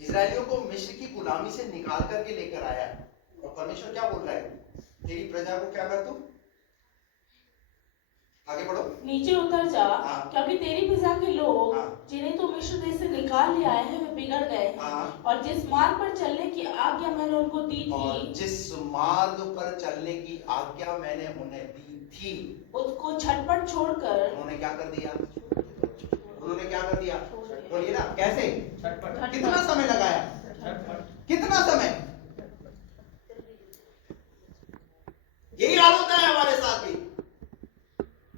इजराइलियों को मिस्र की गुलामी से निकाल करके लेकर आया है। और परमेश्वर क्या बोल रहा है? तेरी प्रजा को क्या कर तू? आगे बढ़ो। नीचे उतर जा, हाँ। क्योंकि तेरी प्रजा के लोग, हाँ। जिन्हें तू मिस्र देश से निकाल ले आए हैं, वे बिगड़ गए हैं। हाँ। और जिस मार्ग पर चलने की आज्ञा मैंने उनको दी और थी, जिस मार्ग पर चलने की आज्ञा मैंने उन्हें दी थी, उसको झटपट छोड़कर, उन्होंने क्या कर दिया? उन्होंने क्या कर दिया? बोलिए ना, कैसे? कितना समय लगाया? कितना समय? यही हाल होता है हमारे साथ भी।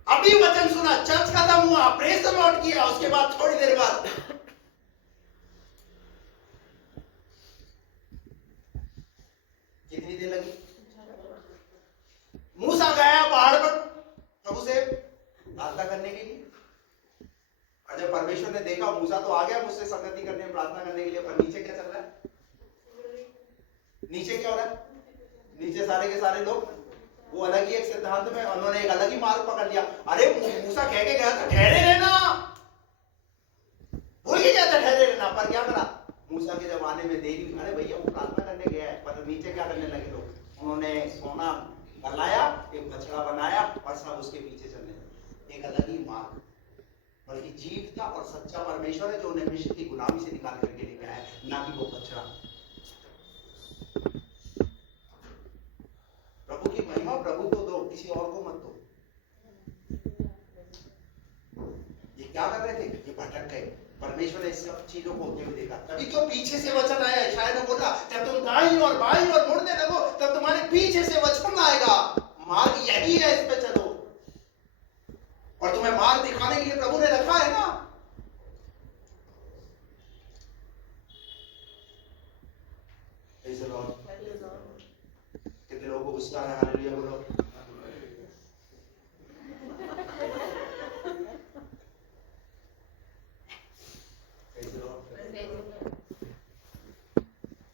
अभी वचन सुना, चर्च खत्म हुआ, प्रेज द लॉर्ड किया, उसके बाद थोड़ी देर बाद कितनी देर लगी? मूसा गया पहाड़ पर प्रभु से प्रार्थना करने के लिए, और जब परमेश्वर ने देखा मूसा तो आ गया मुझसे संगति करने, प्रार्थना करने के लिए, पर नीचे क्या चल रहा है? नीचे क्या हो रहा है? नीचे सारे के सारे लोग वो अलग ही एक सिद्धांत में, उन्होंने एक अलग ही मार्ग पकड़ लिया। अरे मूसा कह के गया था ठहरे रहना, भूल ही गया था ठहरे रहना, पर क्या करा? मूसा के जमाने में देरी हुई। अरे भैया वो प्रार्थना करने गया है, पर नीचे क्या करने लगे लोग? उन्होंने सोना गलाया, एक बछड़ा बनाया और सब उसके पीछे चलने लगे। एक अलग ही मार्ग, बल्कि जीवित और सच्चा परमेश्वर है जो उन्हें मिस्र की गुलामी से निकाल करके लेके आया, ना कि वो बछड़ा। प्रभु की महिमा प्रभु को दो, किसी और को मत दो। ये क्या कर रहे थे? ये भटक गए। परमेश्वर ने इस सब चीजों को होते हुए देखा, तभी तो पीछे से वचन आया। यशायाह ने बोला, जब तुम दाईं और बाईं और मुड़ने लगो, तब तुम्हारे पीछे से वचन आएगा, मार्ग यही है, इस पे चलो। और तुम्हें मार्ग दिखाने के लिए प्रभु ने रखा है ना। कितने लोगों को गुस्सा है? हालेलुया बोलो।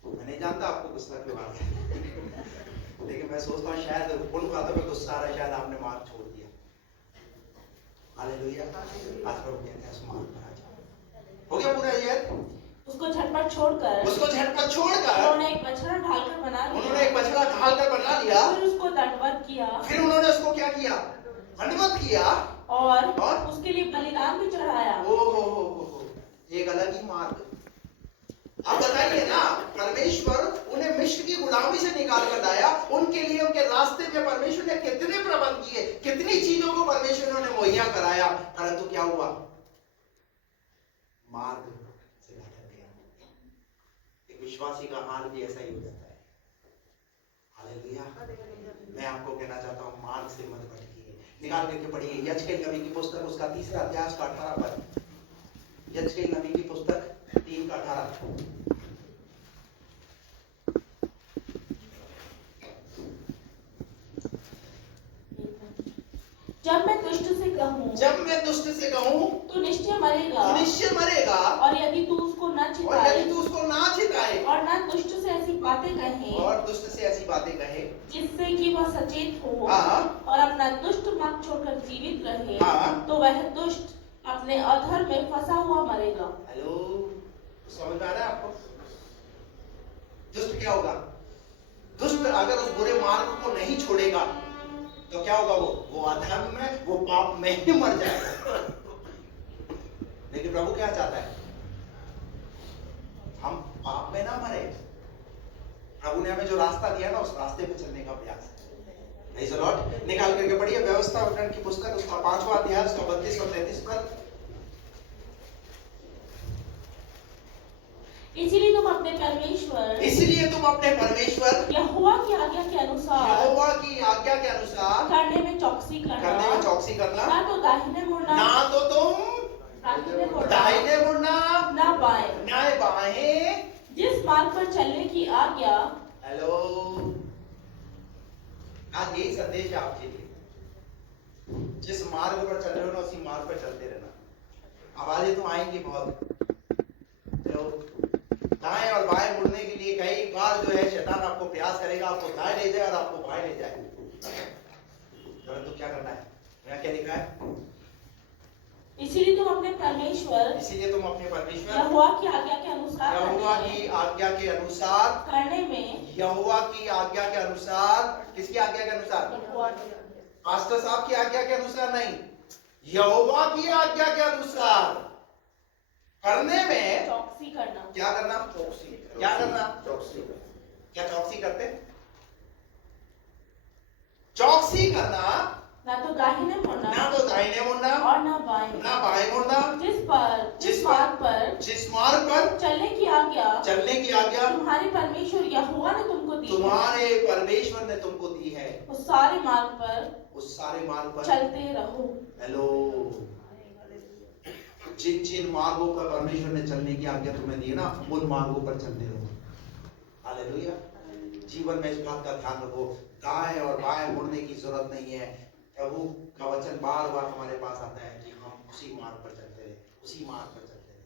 मैं नहीं जानता आपको गुस्सा क्यों आ रहा है, लेकिन मैं सोचता हूँ शायद उन बातों में गुस्सा आ रहा है, शायद आपने मार्ग छोड़ दिया। हालेलुया। आज प्रभु कहते हैं उस मार्ग पर आ जाओ। हो गया पूरा ये? उसको झटपट छोड़कर, उन्होंने एक बछड़ा ढालकर बना लिया। उन्होंने एक बछड़ा ढालकर बना लिया। फिर उसको दंडवत किया। फिर उन्होंने उसको क्या किया? दंडवत किया। और उसके लिए बलिदान भी चढ़ाया। एक अलग ही मार्ग। अब बताइए ना, परमेश्वर उन्हें मिस्र की गुलामी से निकाल कर लाया, उनके लिए उनके रास्ते में परमेश्वर ने कितने प्रबंध किए, कितनी चीजों को परमेश्वर ने उन्हें मुहैया कराया, परंतु क्या हुआ? मार्ग से भटक गया। एक विश्वासी का हाल भी ऐसा ही हो जाता है। हालेलुया। मैं आपको कहना चाहता हूं, मार्ग से मत भटकिए। निकाल करके पढ़िए यजकेल नबी की पुस्तक, उसका 3रा अध्याय का 18 पद। यजकेल नबी की पुस्तक 3 का 18। जब मैं दुष्ट से कहूँ तो निश्चय मरेगा, और यदि तू उसको न छिपाए, और न दुष्ट से ऐसी बातें कहे, जिससे कि वह सचेत हो, और अपना दुष्ट मार्ग छोड़कर जीवित रहे, तो वह दुष्ट अपने अधर्म में फंसा हुआ मरेगा। हेलो, समझ में आ रहा है आपको? दुष्ट क्या होगा? दुष्ट अगर उस बुरे मार्ग को नहीं छोड़ेगा तो क्या होगा? वो अधर्म में, वो पाप में ही मर जाएगा। लेकिन प्रभु क्या चाहता है? हम पाप में ना मरे। प्रभु ने हमें जो रास्ता दिया ना, उस रास्ते पे चलने का प्रयास है। Praise the Lord. निकाल करके पढ़िए व्यवस्था विवरण की पुस्तक, उसका 5वां अध्याय, उसका 32 और 33 पद। इसीलिए तुम अपने परमेश्वर यहोवा की आज्ञा के अनुसार करने में चौकसी करना, ना तो दाहिने मुड़ना, ना तो तुम दाहिने मुड़ना, ना बाएं, जिस मार्ग पर चलने की आज्ञा। हेलो, आज यही संदेश है आपके लिए। जिस मार्ग पर चल रहे हो ना, उसी मार्ग पर चलते रहना। आवाजें तो आएंगी बहुत, तो दाएं और बाएं मुड़ने के लिए कई बार जो है शैतान आपको प्रयास करेगा, आपको दाएं ले जाए और आपको बाएं ले जाए, परंतु क्या करना है? यहाँ क्या लिखा है? इसीलिए तुम अपने परमेश्वर इसीलिए तुम अपने परमेश्वर यहोवा की आज्ञा के अनुसार यहोवा की आज्ञा के अनुसार करने में, यहोवा की आज्ञा के अनुसार, किसकी आज्ञा के अनुसार? यहोवा की आज्ञा। पास्टर साहब की आज्ञा के अनुसार नहीं, यहोवा की आज्ञा के अनुसार करने में चौकसी करना। क्या करना? चौकसी। क्या करना? चौकसी। क्या चौकसी करते? चौकसी करना, ना तो दाहिने मुड़ना, ना तो दाहिने मुड़ना और ना बाएं, ना बाएं मुड़ना, जिस मार्ग पर चलने की आज्ञा तुम्हारे परमेश्वर यहोवा ने तुमको दी है, तुम्हारे परमेश्वर ने तुमको दी है, उस सारे मार्ग पर चलते रहो। हेलो, जिन मार्गों पर परमेश्वर ने चलने की आज्ञा तुम्हें दी है ना, उन मार्गों पर चलते रहो। हालेलुया। जीवन में इस बात का ध्यान रखो, दाएं और बाएं मुड़ने की जरूरत नहीं है। प्रभु का वचन बार बार हमारे पास आता है कि हम उसी मार्ग पर चलते रहे, उसी मार्ग पर चलते रहे।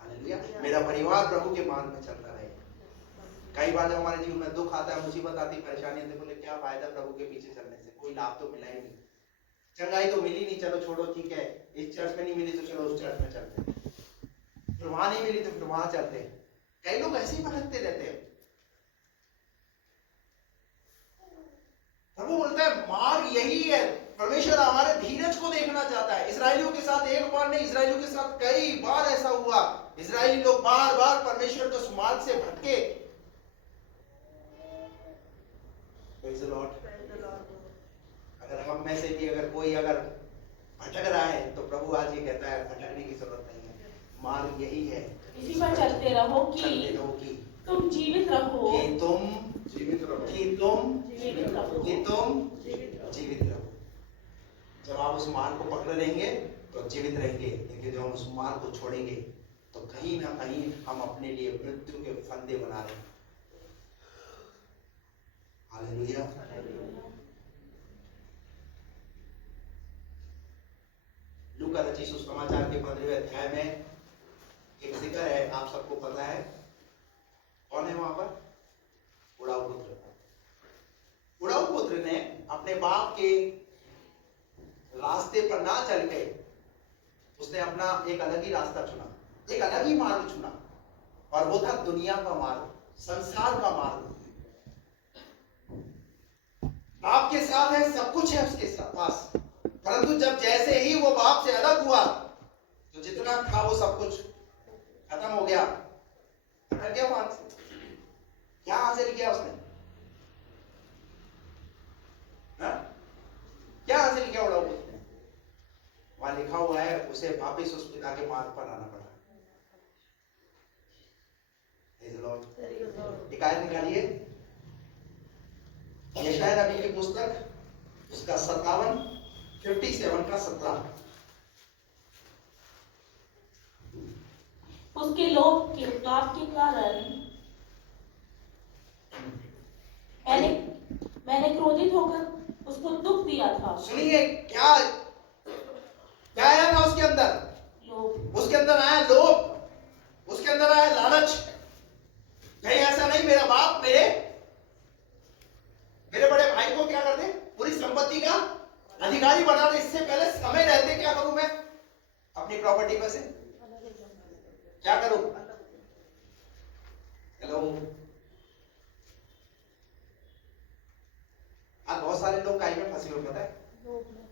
हालेलुया। मेरा परिवार प्रभु के मार्ग में चलता रहे। कई बार जब हमारे जीवन में दुख आता है, मुसीबत आती, परेशानी आती, बोले क्या फायदा प्रभु के पीछे चलने से, कोई लाभ तो मिला ही नहीं, चंगाई तो मिली नहीं, चलो छोड़ो, ठीक है, इस चर्च में नहीं मिली तो चलो उस चर्च में चलते हैं, फिर वहां नहीं मिली तो फिर वहां चलते हैं। कई लोग ऐसे ही भटकते रहते हैं। प्रभु बोलता है मार्ग यही है। परमेश्वर हमारे धीरज को देखना चाहता है। इस्राएलियों के साथ एक बार नहीं, इस्राएलियों के साथ कई बार ऐसा हुआ। इस्राएली लोग बार बार परमेश्वर के उस मार्ग से भटके। Praise the Lord। अगर हम में से भी अगर कोई भटक रहा है तो प्रभु आज ये कहता है भटकने की जरूरत नहीं है, मार्ग यही है, इसी पर चलते रहो कि तुम जीवित रहो, कि तुम जीवित रहो। जब आप उस मार्ग को पकड़े रहेंगे तो जीवित रहेंगे, लेकिन जब हम उस मार्ग को छोड़ेंगे तो कहीं ना कहीं हम अपने लिए मृत्यु के फंदे बना रहे हैं। हालेलुया। लूका रचित सुसमाचार के 15वें अध्याय में एक जिक्र है, आप सबको पता है। कौन है वहां पर? उड़ाऊ पुत्र। उड़ाऊ पुत्र ने अपने बाप के रास्ते पर ना चल के उसने अपना एक अलग ही रास्ता चुना, एक अलग ही मार्ग चुना, और वो था दुनिया का मार्ग, संसार का मार्ग। बाप के साथ है, सब कुछ है उसके पास, परंतु जब जैसे ही वो बाप से अलग हुआ तो जितना था वो सब कुछ खत्म हो गया। हट गया वहां से। क्या हासिल किया उसने? क्या हासिल किया उड़ाऊ पुत्र ने? वहां लिखा हुआ है उसे वापिस उस पिता के मार्ग पर आना पड़ा। एक आयत निकालिए, यशायाह नबी की पुस्तक, उसका 57 का 17। उसके लोभ के पाप के कारण मैंने क्रोधित होकर उसको दुख दिया था। सुनिए, क्या आया था उसके अंदर? लोभ। उसके अंदर आया लोभ, उसके अंदर आया लालच। कहीं ऐसा नहीं मेरा बाप मेरे बड़े भाई को क्या कर दे, पूरी संपत्ति का अधिकारी बना दे, इससे पहले समय रहते क्या करूं मैं अपनी प्रॉपर्टी पर से, क्या करूं? हेलो, आज बहुत सारे लोग काई में फंसे हुए, पता है? लोग में।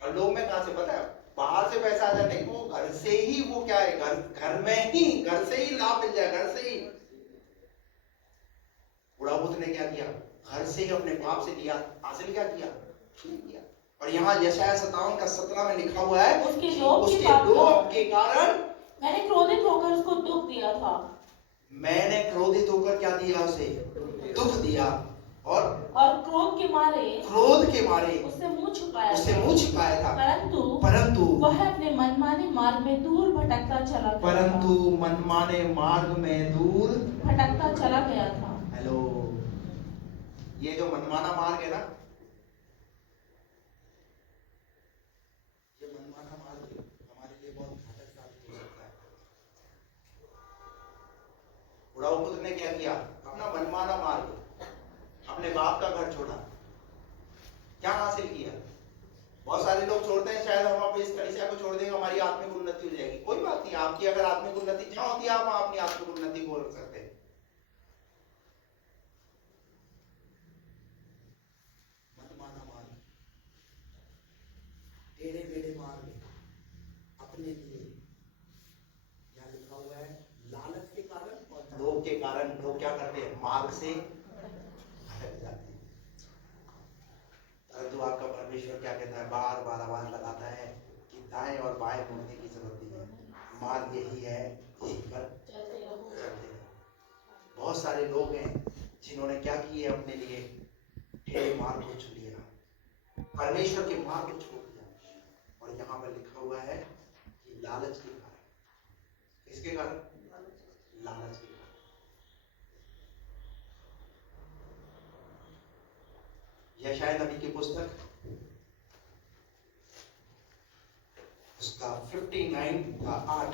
और लोग में कहां से पता है? बाहर से पैसा आ जाए नहीं, वो घर से ही, वो क्या है, घर में ही, घर से ही लाभ मिल जाए, घर से ही। उड़ाऊ पुत्र ने क्या किया? घर से ही अपने बाप से लिया, हासिल क्या किया? और यहाँ यशायाह 57 का 17 में लिखा हुआ है, उसके लोभ के कारण मैंने क्रोधित होकर उसको दुख दिया था। मैंने क्रोधित होकर क्या दिया? उसे दुख दिया, और क्रोध के मारे उससे मुंह छुपाया था। परंतु वह अपने मनमाने मार्ग में दूर भटकता चला गया था। हेलो, ये जो मनमाना मार्ग है ना, ये मनमाना लोत ने क्या किया? अपना मनमाना मार्ग, अपने बाप का घर छोड़ा। क्या हासिल किया? बहुत सारे लोग छोड़ते हैं, शायद हम इस कलीसिया को छोड़ देंगे, हमारी आत्मिक उन्नति हो जाएगी। कोई बात नहीं, आपकी अगर आत्मिक उन्नति जहां होती है, आप वहां अपनी आत्मिक उन्नति को रख सकते हैं। मनमाना मार्ग, टेढ़े मेढ़े मार्ग अपने लिए, यहाँ लिखा हुआ है लालच के कारण और लोभ के कारण लोग क्या करते हैं? मार्ग से भटक जाते हैं। परंतु आपका परमेश्वर क्या कहता है? बार बार आवाज लगाता है कि दाएं और बाएं मुड़ने की जरूरत नहीं है, मार्ग यही है, इसी पर चलते रहो। बहुत सारे लोग हैं जिन्होंने क्या किए? अपने लिए टेढ़े मार्ग को चुन लिया, परमेश्वर के मार्ग को छोड़ दिया। और यहाँ पर लिखा हुआ है कि लालच के कारण। किसके कारण? लालच के कारण। यशायाह नबी की पुस्तक उसका 59 का 8।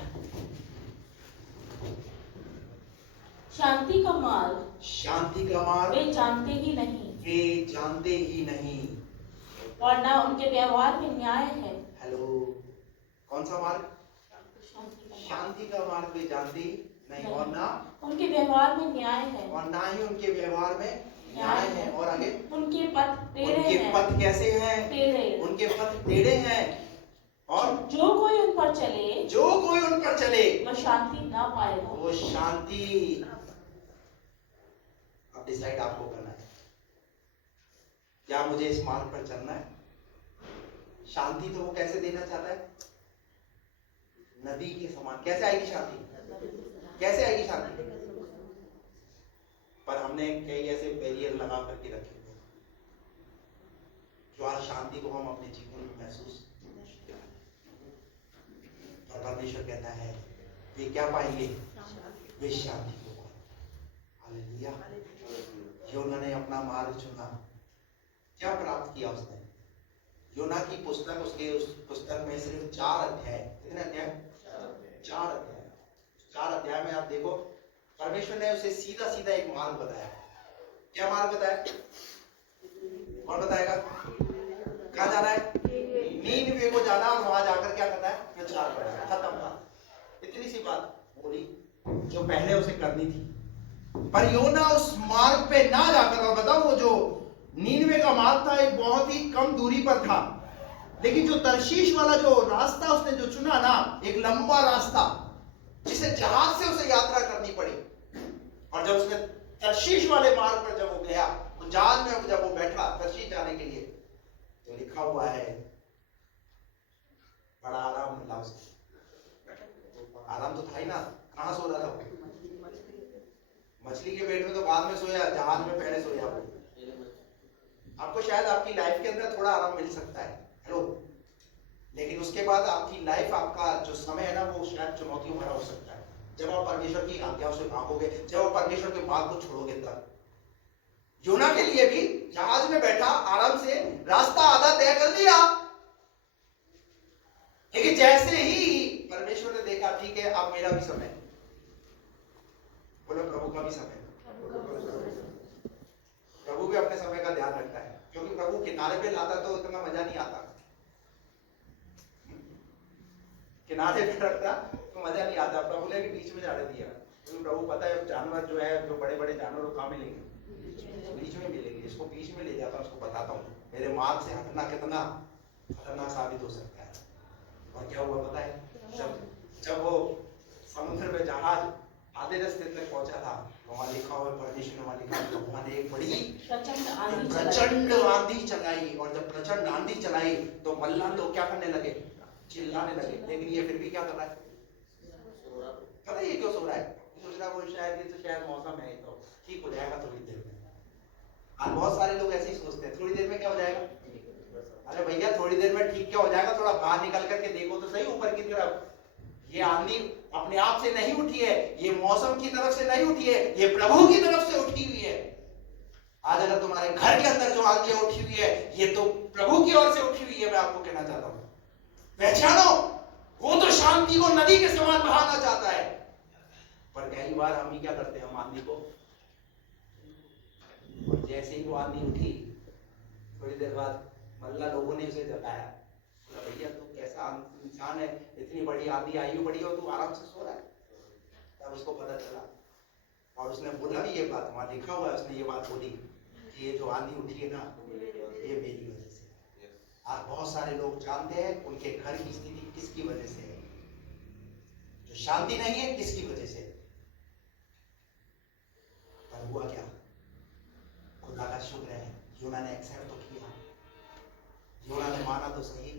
शांति का मार्ग, शांति का मार्ग वे जानते ही नहीं, वे जानते ही नहीं, और ना उनके व्यवहार में न्याय है। हेलो, कौन सा मार्ग? शांति का मार्ग वे जानते ही नहीं, और ना उनके व्यवहार में न्याय है, और ना ही उनके व्यवहार में न्याय है। और आगे उनके पथ टेढ़े हैं। उनके पथ कैसे हैं? टेढ़े। उनके पथ टेढ़े हैं, और जो कोई उन पर चले, जो कोई उन पर चले वह शांति ना पाएगा। वो शांति। अब डिसाइड आपको करना है, क्या मुझे इस मार्ग पर चलना है? शांति तो वो कैसे देना चाहता है? नदी के समान। कैसे आएगी शांति? कैसे आएगी शांति? पर हमने कई ऐसे बैरियर लगा करके रखे हुए जो आज शांति को हम अपने जीवन में महसूस नहीं कर रहे। और परमेश्वर कहता है वे क्या पाएंगे? वे शांति को पाएंगे। हालेलुया। योना ने अपना मार्ग चुना, क्या प्राप्त किया उसने? योना की पुस्तक, उसके उस पुस्तक में सिर्फ 4 अध्याय। कितने अध्याय? 4 अध्याय। 4 अध्याय में आप देखो, परमेश्वर ने उसे सीधा सीधा एक मार्ग बताया। क्या मार्ग बताया? कौन बताएगा? कहाँ जाना है? नीनवे को जाना, और वहां जाकर क्या करना है? प्रचार करना है। खत्म बात। इतनी सी बात बोली जो पहले उसे करनी थी। पर योना उस मार्ग पे ना जाकर, और बताओ वो जो नीनवे का मार्ग था एक बहुत ही कम दूरी पर था, लेकिन जो तर्शीश वाला जो रास्ता उसने जो चुना ना, एक लंबा रास्ता जिसे जहाज से उसे यात्रा करनी पड़ी। और जब उसने तर्शीश वाले मार्ग पर जब वो गया, तो जहाज में जब वो बैठा तर्शीश जाने के लिए, तो लिखा हुआ है बड़ा आराम मिला उसे। आराम तो था ही ना, कहां सो रहा था वो? मछली के पेट में तो बाद में सोया, जहाज में पहले सोया वो। आपको शायद आपकी लाइफ के अंदर थोड़ा आराम मिल सकता है, हेलो, लेकिन उसके बाद आपकी लाइफ, आपका जो समय है ना, वो शायद चुनौतियों भरा हो सकता है। जब आप परमेश्वर की आज्ञाओं से भागोगे, जब आप परमेश्वर के मार्ग को छोड़ोगे तब। योना के लिए भी जहाज में बैठा, आराम से रास्ता आधा तय कर लिया, लेकिन जैसे ही परमेश्वर ने देखा ठीक है अब मेरा भी समय, बोलो प्रभु का भी समय। प्रभु भी अपने समय का ध्यान रखता है, क्योंकि प्रभु किनारे पे लाता तो इतना मजा नहीं आता। किनारे पे रखता तो मजा नहीं आता। प्रभु ने भी बीच में जाने दिया, क्योंकि प्रभु पता है जानवर जो है, जो बड़े बड़े जानवर कहाँ मिलेंगे? बीच में मिलेंगे। इसको बीच में ले जाता हूँ, उसको बताता हूँ मेरे मार्ग से हटना कितना खतरनाक साबित हो सकता है। और क्या हुआ पता है? जब वो समुद्र में जहाज आधे रास्ते तक पहुंचा था, वहां लिखा हुआ परमेश्वर ने वहां लिखा हुआ वहां ने एक बड़ी प्रचंड आंधी चलाई। और जब प्रचंड आंधी चलाई तो मल्लाह लोग क्या करने लगे? चिल्लाने लगे। लेकिन ये फिर भी क्या कर रहा है? पता है ये क्यों सो रहा है? सोच रहा है वो शायद ये तो शायद मौसम है, तो ठीक हो जाएगा थोड़ी देर में। आज बहुत सारे लोग ऐसे ही सोचते हैं, थोड़ी देर में क्या हो जाएगा? अरे भैया थोड़ी देर में ठीक क्या हो जाएगा? थोड़ा बाहर निकल करके देखो तो सही ऊपर की तरफ। ये आंधी अपने आप से नहीं उठी है, ये मौसम की तरफ से नहीं उठी है, ये प्रभु की तरफ से उठी हुई है। आज अगर तुम्हारे घर के अंदर जो आंधियां उठी हुई है, ये तो प्रभु की ओर से उठी हुई है। मैं आपको कहना चाहता हूं, पहचानो, वो तो शांति को नदी के समान बहाना चाहता है, पर पर कई बार हम ही क्या करते हैं, हम आदमी को, और जैसे ही वो आदमी उठी थोड़ी देर बाद मल्ला लोगों ने उसे जताया, बोला भैया तू कैसा इंसान है, इतनी बड़ी आदमी आयु बड़ी हो, तू आराम से सो रहा है। तब उसको पता चला और उसने बोला भी ये बात, वहां लिखा हुआ है, उसने ये बात बोली कि ये जो आंधी उठी है ना, ये मेरी वजह से। आज बहुत सारे लोग जानते हैं उनके घर की स्थिति किसकी वजह से है, जो शांति नहीं है किसकी वजह से। पर हुआ क्या, खुदा का शुक्र है यूना ने एक्सेप्ट तो किया, यूना ने माना तो सही।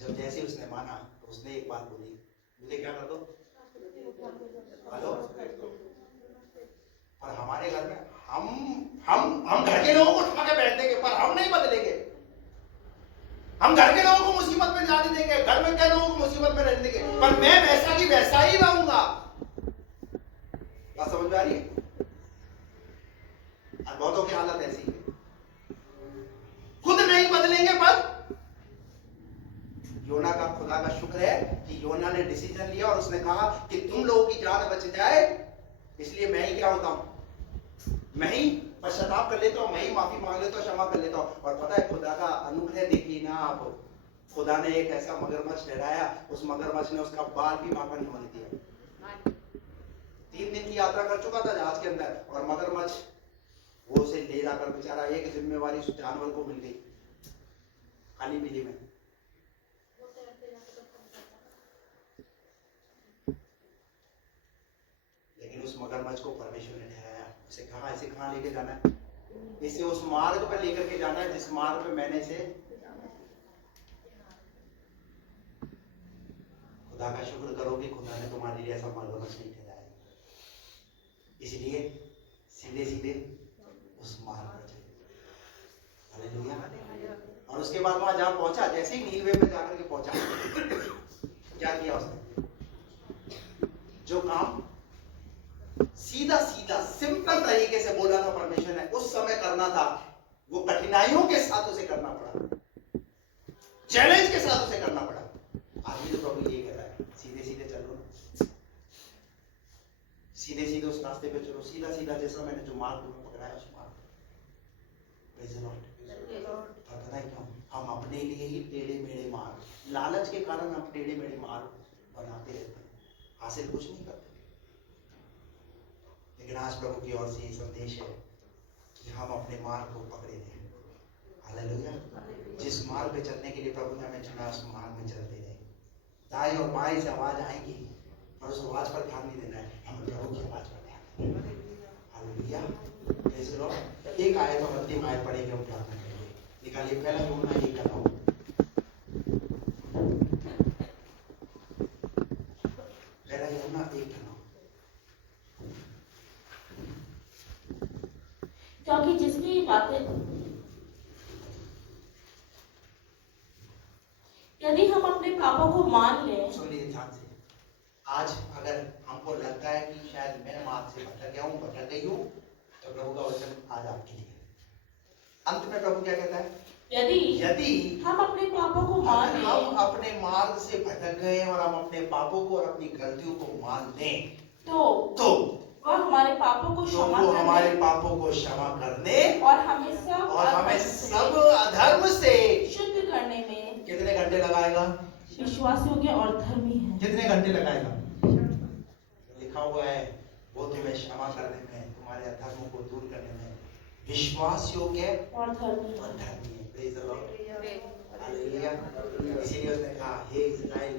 जब जैसे उसने माना तो उसने एक बात बोली, मुझे क्या कर दो, हेलो। पर हमारे घर में हम घर के लोगों को उठा के बैठ देंगे, पर हम नहीं बदलेंगे। हम घर के लोगों को मुसीबत में जाने देंगे, घर में के लोगों को मुसीबत में रहने देंगे, पर मैं वैसा की वैसा ही रहूंगा। बात समझ में आ रही है? और बहुतों की हालत ऐसी है, खुद नहीं बदलेंगे। पर योना का, खुदा का शुक्र है कि योना ने डिसीजन लिया और उसने कहा कि तुम लोगों की जान बच जाए, इसलिए मैं ही क्या होता हूं, मैं ही पश्चाताप कर लेता हूं, मैं ही माफी मांग लेता हूं, क्षमा कर लेता हूं। और पता है खुदा का अनुग्रह देखिए ना आप, खुदा ने एक ऐसा मगरमच्छ ठहराया, उस मगरमच्छ ने उसका बाल भी बांका नहीं होने दिया। 3 दिन की यात्रा कर चुका था जहाज के अंदर, और मगरमच्छ वो उसे ले जाकर बेचारा, एक जिम्मेवारी उस जानवर को मिल गई खाली पीली में। लेकिन उस मगरमच्छ को परमेश्वर ने ठहराया, उसे कहा इसे कहां लेके जाना है, इसे उस मार्ग पर लेकर के जाना है जिस मार्ग पे मैंने इसे। खुदा का शुक्र करो कि खुदा ने तुम्हारे लिए ऐसा मगरमच्छ नहीं ठहराया, इसलिए सीधे सीधे उस मार्ग पर चले। हालेलुया। और उसके बाद वहां जहां पहुंचा, जैसे ही नीलवे में जाकर के पहुंचा, क्या किया उसने, जो काम सीधा सीधा सिंपल तरीके से बोला था परमेश्वर ने उस समय करना था, वो कठिनाइयों के साथ उसे करना पड़ा, चैलेंज के साथ उसे करना पड़ा। आज भी तो प्रभु ये कह रहा है, सीधे सीधे चलो, सीधे सीधे उस रास्ते पे चलो, सीधा सीधा जैसा मैंने जो मार्ग तुम्हें पकड़ाया उस मार्ग। पता है क्यों, हम अपने लिए ही टेढ़े मेढ़े मार्ग, लालच के कारण हम टेढ़े मेढ़े मार्ग बनाते रहते हैं, हासिल कुछ नहीं करते। लेकिन आज प्रभु की ओर से ये संदेश है कि हम अपने मार्ग को पकड़े रहें। हालेलुया। जिस मार्ग पे चलने के लिए प्रभु ने हमें चुना, उस मार्ग में चलते रहे। दाएं और बाएं से आवाज आएगी और उस आवाज पर ध्यान नहीं देना है, हमें प्रभु की आवाज पर ध्यान देना है। हालेलुया। Praise the Lord. एक आयत और अंतिम आयत पढ़ेंगे, हम प्रार्थना करेंगे। निकालिए पहला यूहन्ना 1:9। पहला यूहन्ना 1:9। क्योंकि जिसने ये बातें, यदि हम अपने पापों को मान लें, सुनिए ध्यान से। आज अगर हमको लगता है कि शायद मैं मार्ग से भटक गया हूँ, भटक गई हूँ, तो प्रभु का वचन आज आपके लिए। अंत में प्रभु क्या कहता है, यदि हम अपने पापों को मान लें, हम अपने मार्ग से भटक गए और हम अपने पापों को और अपनी गलतियों को मान लें, तो वह हमारे पापों को क्षमा करने और हमें सब अधर्म से शुद्ध करने में कितने घंटे लगाएगा, विश्वास योग्य और धर्मी है। कितने घंटे लगाएगा, लिखा हुआ है, वो तुम्हें क्षमा करने में, तुम्हारे अधर्मों को दूर करने में विश्वास योग्य और धर्मी है। Praise the Lord. हालेलुया। इसीलिए उसने कहा, हे इस्राएल